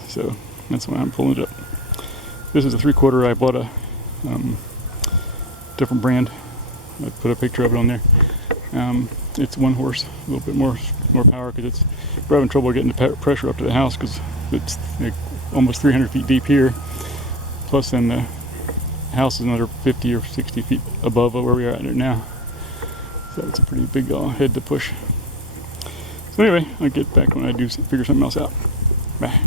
So that's why I'm pulling it up. This is a 3/4. I bought a different brand. I put a picture of it on there. It's 1 horse, a little bit more power because we're having trouble getting the pressure up to the house because it's like almost 300 feet deep here. Plus, then the house is another 50 or 60 feet above where we are at now. So it's a pretty big head to push. So anyway, I'll get back when I do figure something else out. Bye.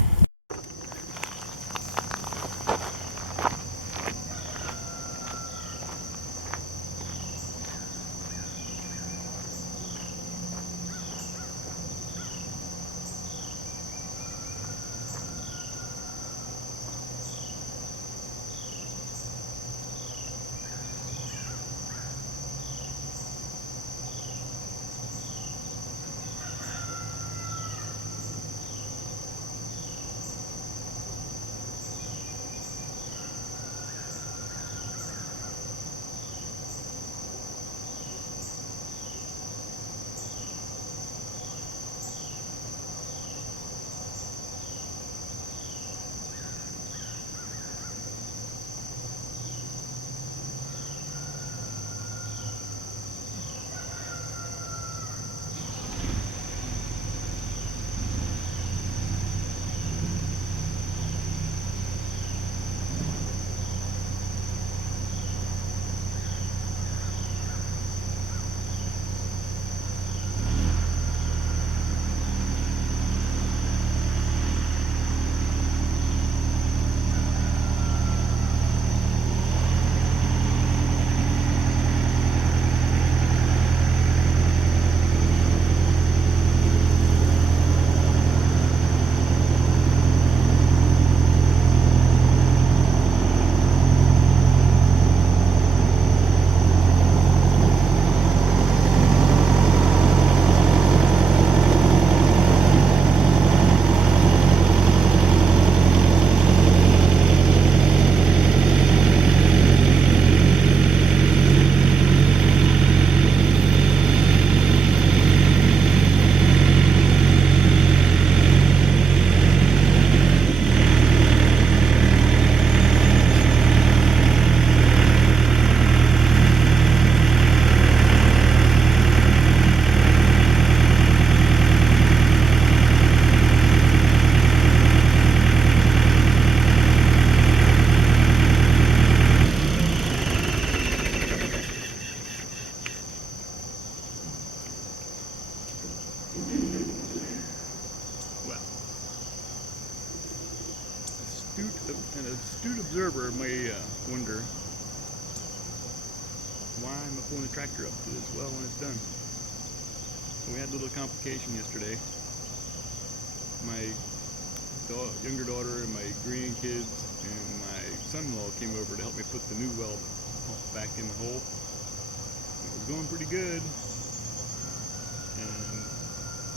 astute observer may wonder why I'm pulling the tractor up to this well when it's done. So we had a little complication yesterday. My younger daughter and my grandkids and my son-in-law came over to help me put the new well back in the hole. It was going pretty good. And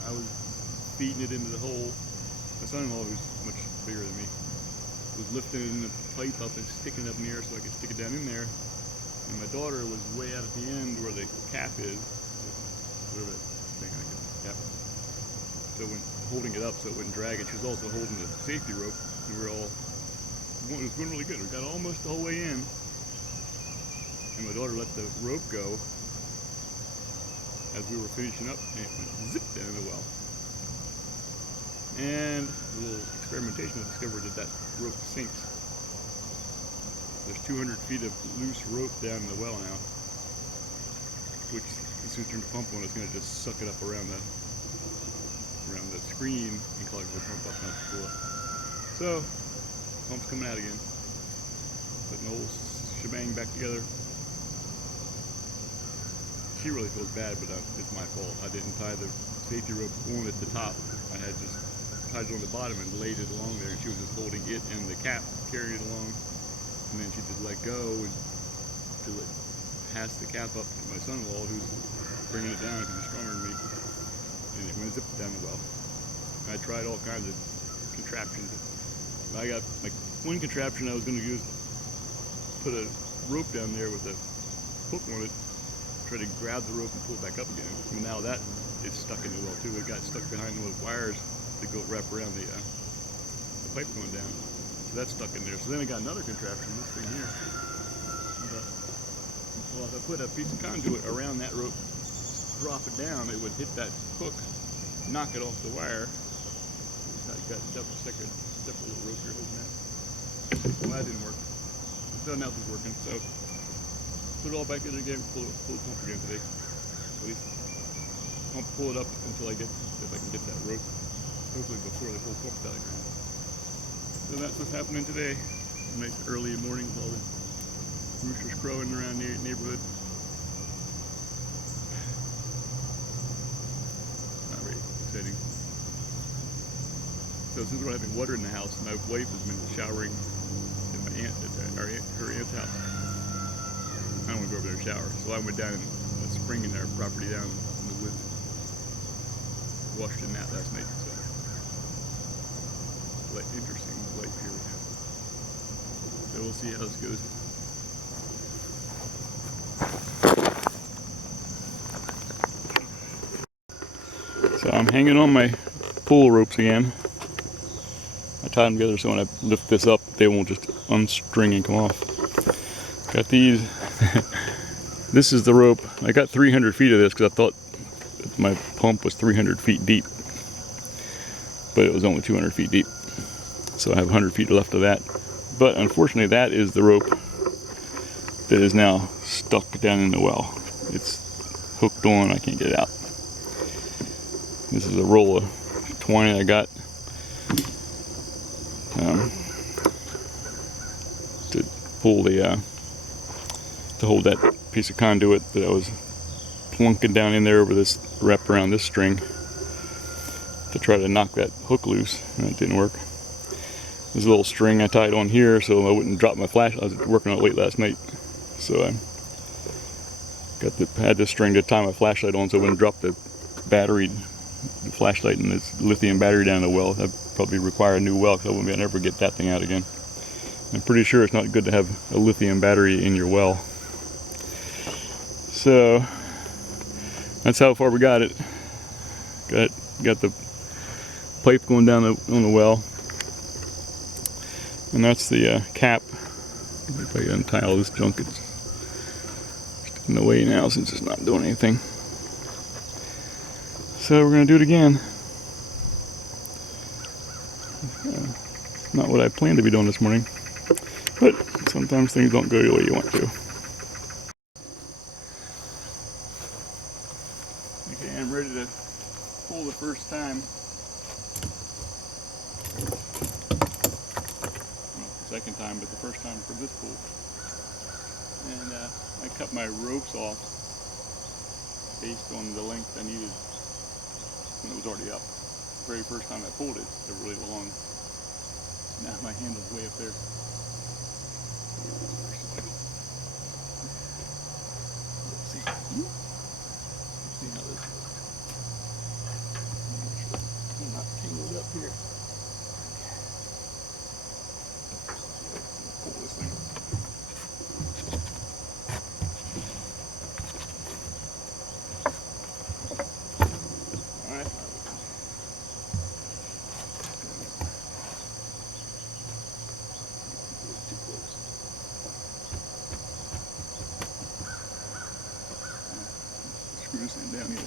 I was feeding it into the hole. My son-in-law, who's much bigger than me, was lifting the pipe up and sticking it up in the air so I could stick it down in there. And my daughter was way out at the end where the cap is. Whatever that thing like that. Cap. So when holding it up so it wouldn't drag it, she was also holding the safety rope. We were all, it was going really good. We got almost the whole way in. And my daughter let the rope go as we were finishing up and zip down the well. And a little experimentation discovered that rope sinks. There's 200 feet of loose rope down in the well now, which as soon as you turn the pump on, it's going to just suck it up around the screen and clog the pump up now before. So, pump's coming out again. Putting the whole shebang back together. She really feels bad, but it's my fault. I didn't tie the safety rope on at the top. I had just tied it on the bottom and laid it along there. She was just holding it and the cap, carried it along. And then she just let go until it passed the cap up to my son-in-law, who's bringing it down and he's stronger than me. And it went zip down the well. I tried all kinds of contraptions. I got like one contraption I was going to use, put a rope down there with a hook on it, try to grab the rope and pull it back up again. And now that is stuck in the well too. It got stuck behind those wires to go wrap around the pipe going down. So that's stuck in there. So then I got another contraption, this thing here. Well, if I put a piece of conduit around that rope, drop it down, it would hit that hook, knock it off the wire. I got separate rope here. Well, that didn't work. So now it's working. So put it all back in again, pull the pump again today. At least pull it up until I can get that rope. Hopefully before the whole pump dies. So that's what's happening today. Nice early morning, all the roosters crowing around the neighborhood. Not very exciting. So since we're having water in the house, my wife has been showering at my aunt, her aunt's house. I don't want to go over there and shower, so I went down and spring in our property down in the woods. Washed in that last night. Quite interesting, quite beautiful. So we'll see how this goes. So I'm hanging on my pull ropes again. I tied them together so when I lift this up, they won't just unstring and come off. Got these. This is the rope. I got 300 feet of this because I thought my pump was 300 feet deep, but it was only 200 feet deep. So I have 100 feet left of that. But unfortunately, that is the rope that is now stuck down in the well. It's hooked on, I can't get it out. This is a roll of twine I got to pull the to hold that piece of conduit that I was plunking down in there over this, wrapped around this string to try to knock that hook loose, and it didn't work. There's a little string I tied on here so I wouldn't drop my flash. I was working on it late last night, so I had this string to tie my flashlight on so I wouldn't drop the battery, the flashlight and this lithium battery down the well. That'd probably require a new well because I wouldn't be able to ever get that thing out again. I'm pretty sure it's not good to have a lithium battery in your well. So that's how far we got it. Got the pipe going down on the well, and that's the cap. If I can untie all this junk, it's in the way now since it's not doing anything. So we're gonna do it again. It's not what I planned to be doing this morning, but sometimes things don't go the way you want to. Okay, I'm ready to pull the first time. second time, but the first time for this pool. And I cut my ropes off based on the length I needed. And it was already up. The very first time I pulled it, they're really long. Now my hand is way up there. Up here. All right. Screw this one down here.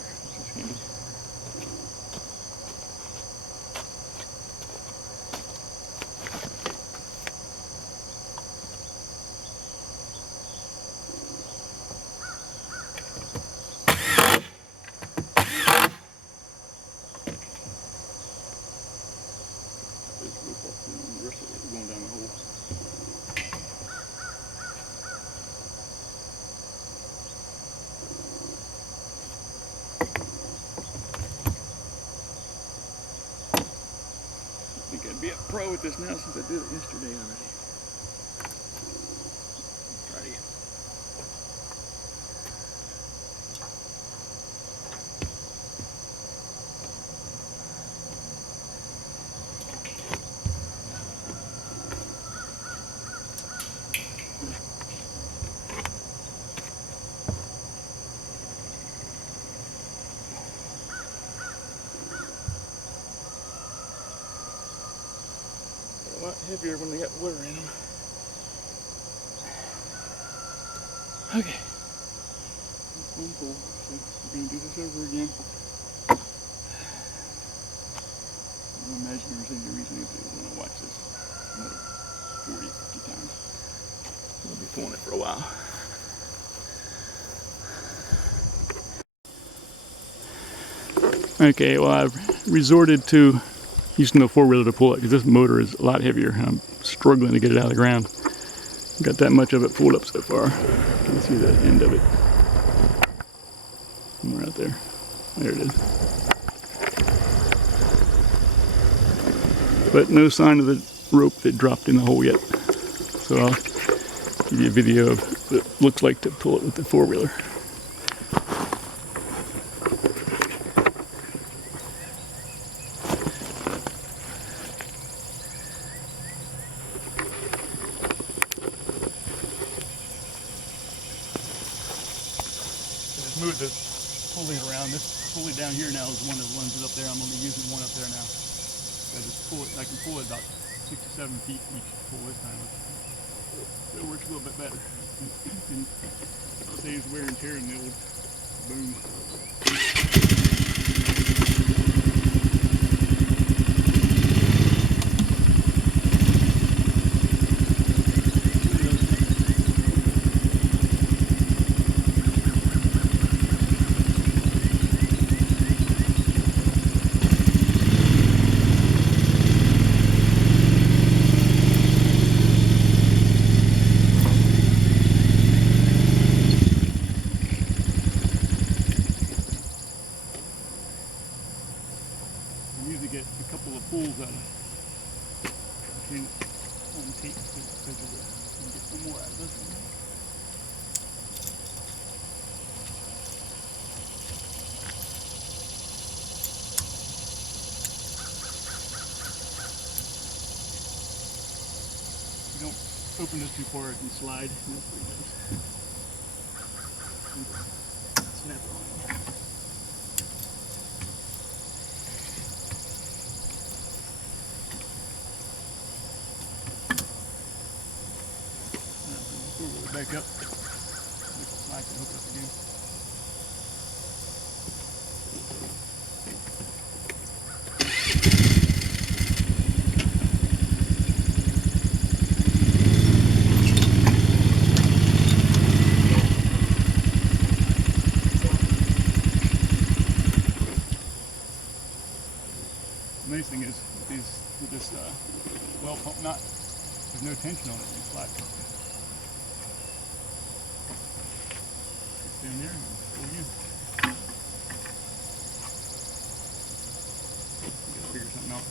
Be a pro at this now since I did it yesterday already. Try it again. A lot heavier when they got blur in them. Okay. We can do this over again. No measuring injuries if you want to watch this 40, 50 times. We'll be pulling it for a while. Okay, well I've resorted to using the four-wheeler to pull it because this motor is a lot heavier and I'm struggling to get it out of the ground. Got that much of it pulled up so far. You can see the end of it. Right there. There it is. But no sign of the rope that dropped in the hole yet. So I'll give you a video of what it looks like to pull it with the four-wheeler. Move the pulley around. This pulley down here now is one that runs it up there. I'm only using one up there now. I just pull it. I can pull it about 6 to 7 feet each pull this time. So it works a little bit better. It saves wear and tear in the old boom. Get a couple of pulls out of it. Don't open this too far, it can slide. Back up. The nice thing is this well pump knot There's no tension on it, it's flat. Down there, figure something out.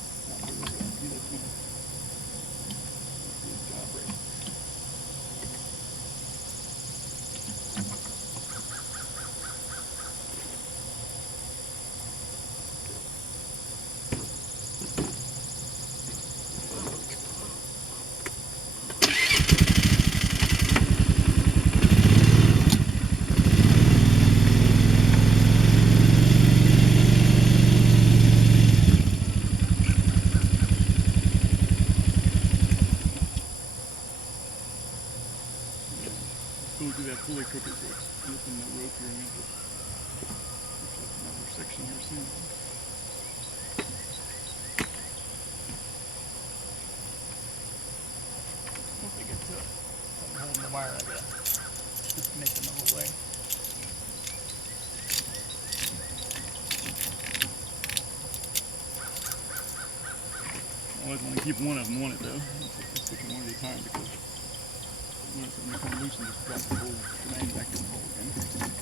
Going through that pulley cooker open the rope here in the section here soon. I don't think it's holding the wire like that. Just making the whole way. I was going to keep one of them on it though. One at a time because loose and just got the whole manufactured the whole thing.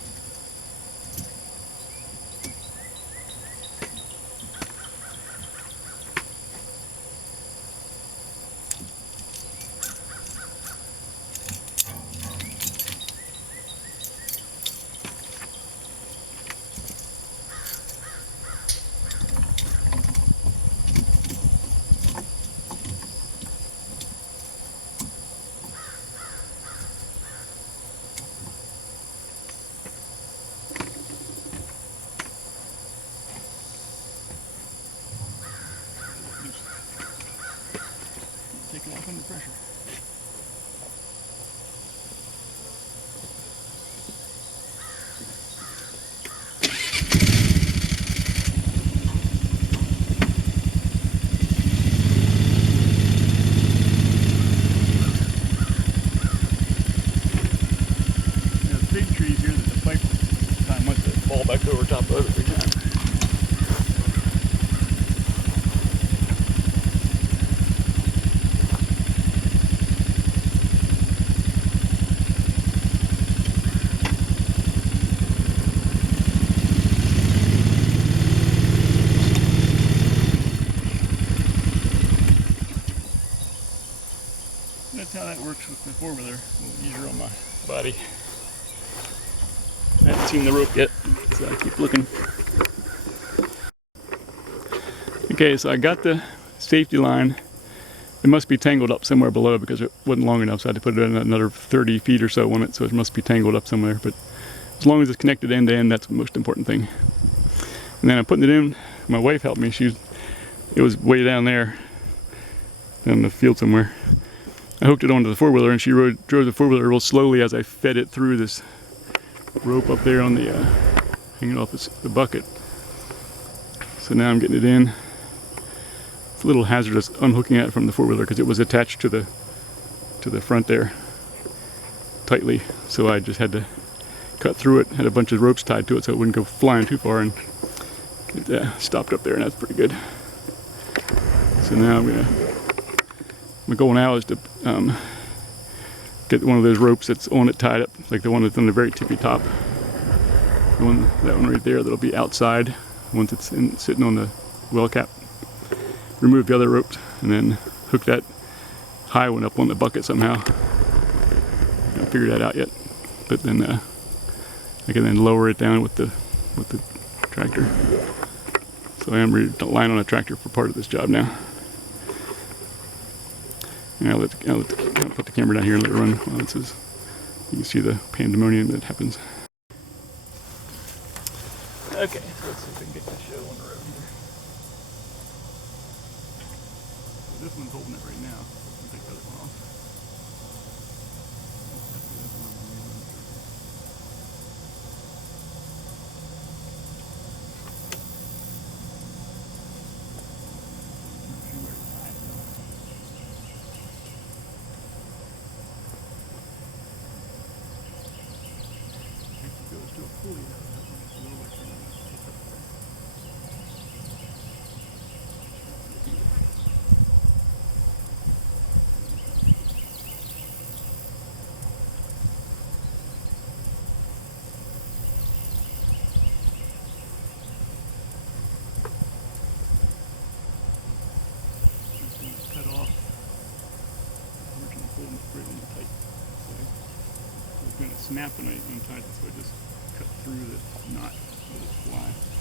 Big trees here that the pipe kind of wants to fall back over top of it again. That's how that works with the four-wheeler. Easier on my body. I haven't seen the rope yet, so I keep looking. Okay, so I got the safety line. It must be tangled up somewhere below because it wasn't long enough, so I had to put it in another 30 feet or so on it, so it must be tangled up somewhere. But as long as it's connected end to end, that's the most important thing. And then I'm putting it in. My wife helped me. It was way down there in the field somewhere. I hooked it onto the four-wheeler, and she drove the four-wheeler real slowly as I fed it through this rope up there on the hanging off the bucket. So now I'm getting it in. It's a little hazardous unhooking it from the four-wheeler because it was attached to the front there tightly. So I just had to cut through it. Had a bunch of ropes tied to it so it wouldn't go flying too far, and it stopped up there, and that's pretty good. So now my goal now is to get one of those ropes that's on it tied up, like the one that's on the very tippy top. That one right there that'll be outside once it's sitting on the well cap. Remove the other ropes and then hook that high one up on the bucket somehow. I haven't figured that out yet, but then I can then lower it down with the tractor. So I am relying on a tractor for part of this job now. And I'll put the camera down here and let it run while it says, you can see the pandemonium that happens. Okay, let's see if I can get this show on the road here. This one's holding it right now. That goes well. half when I untied it, so I just cut through the knot. It was flat.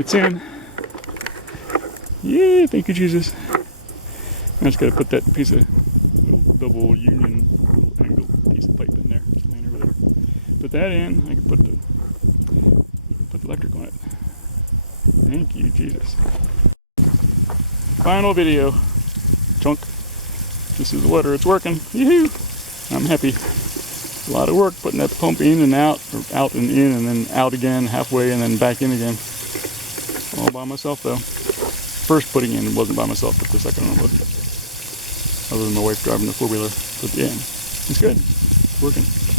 It's in. Yay, thank you, Jesus. I just gotta put that piece of double union angle piece of pipe in there. Just laying over there. Put that in. I can put the electric on it. Thank you, Jesus. Final video. Chunk. This is the water. It's working. Yoo-hoo! I'm happy. A lot of work putting that pump in and out, or out and in, and then out again, halfway, and then back in again. All by myself, though. First putting in wasn't by myself, but the second one was. Other than my wife driving the four-wheeler. But yeah, it's good. It's working.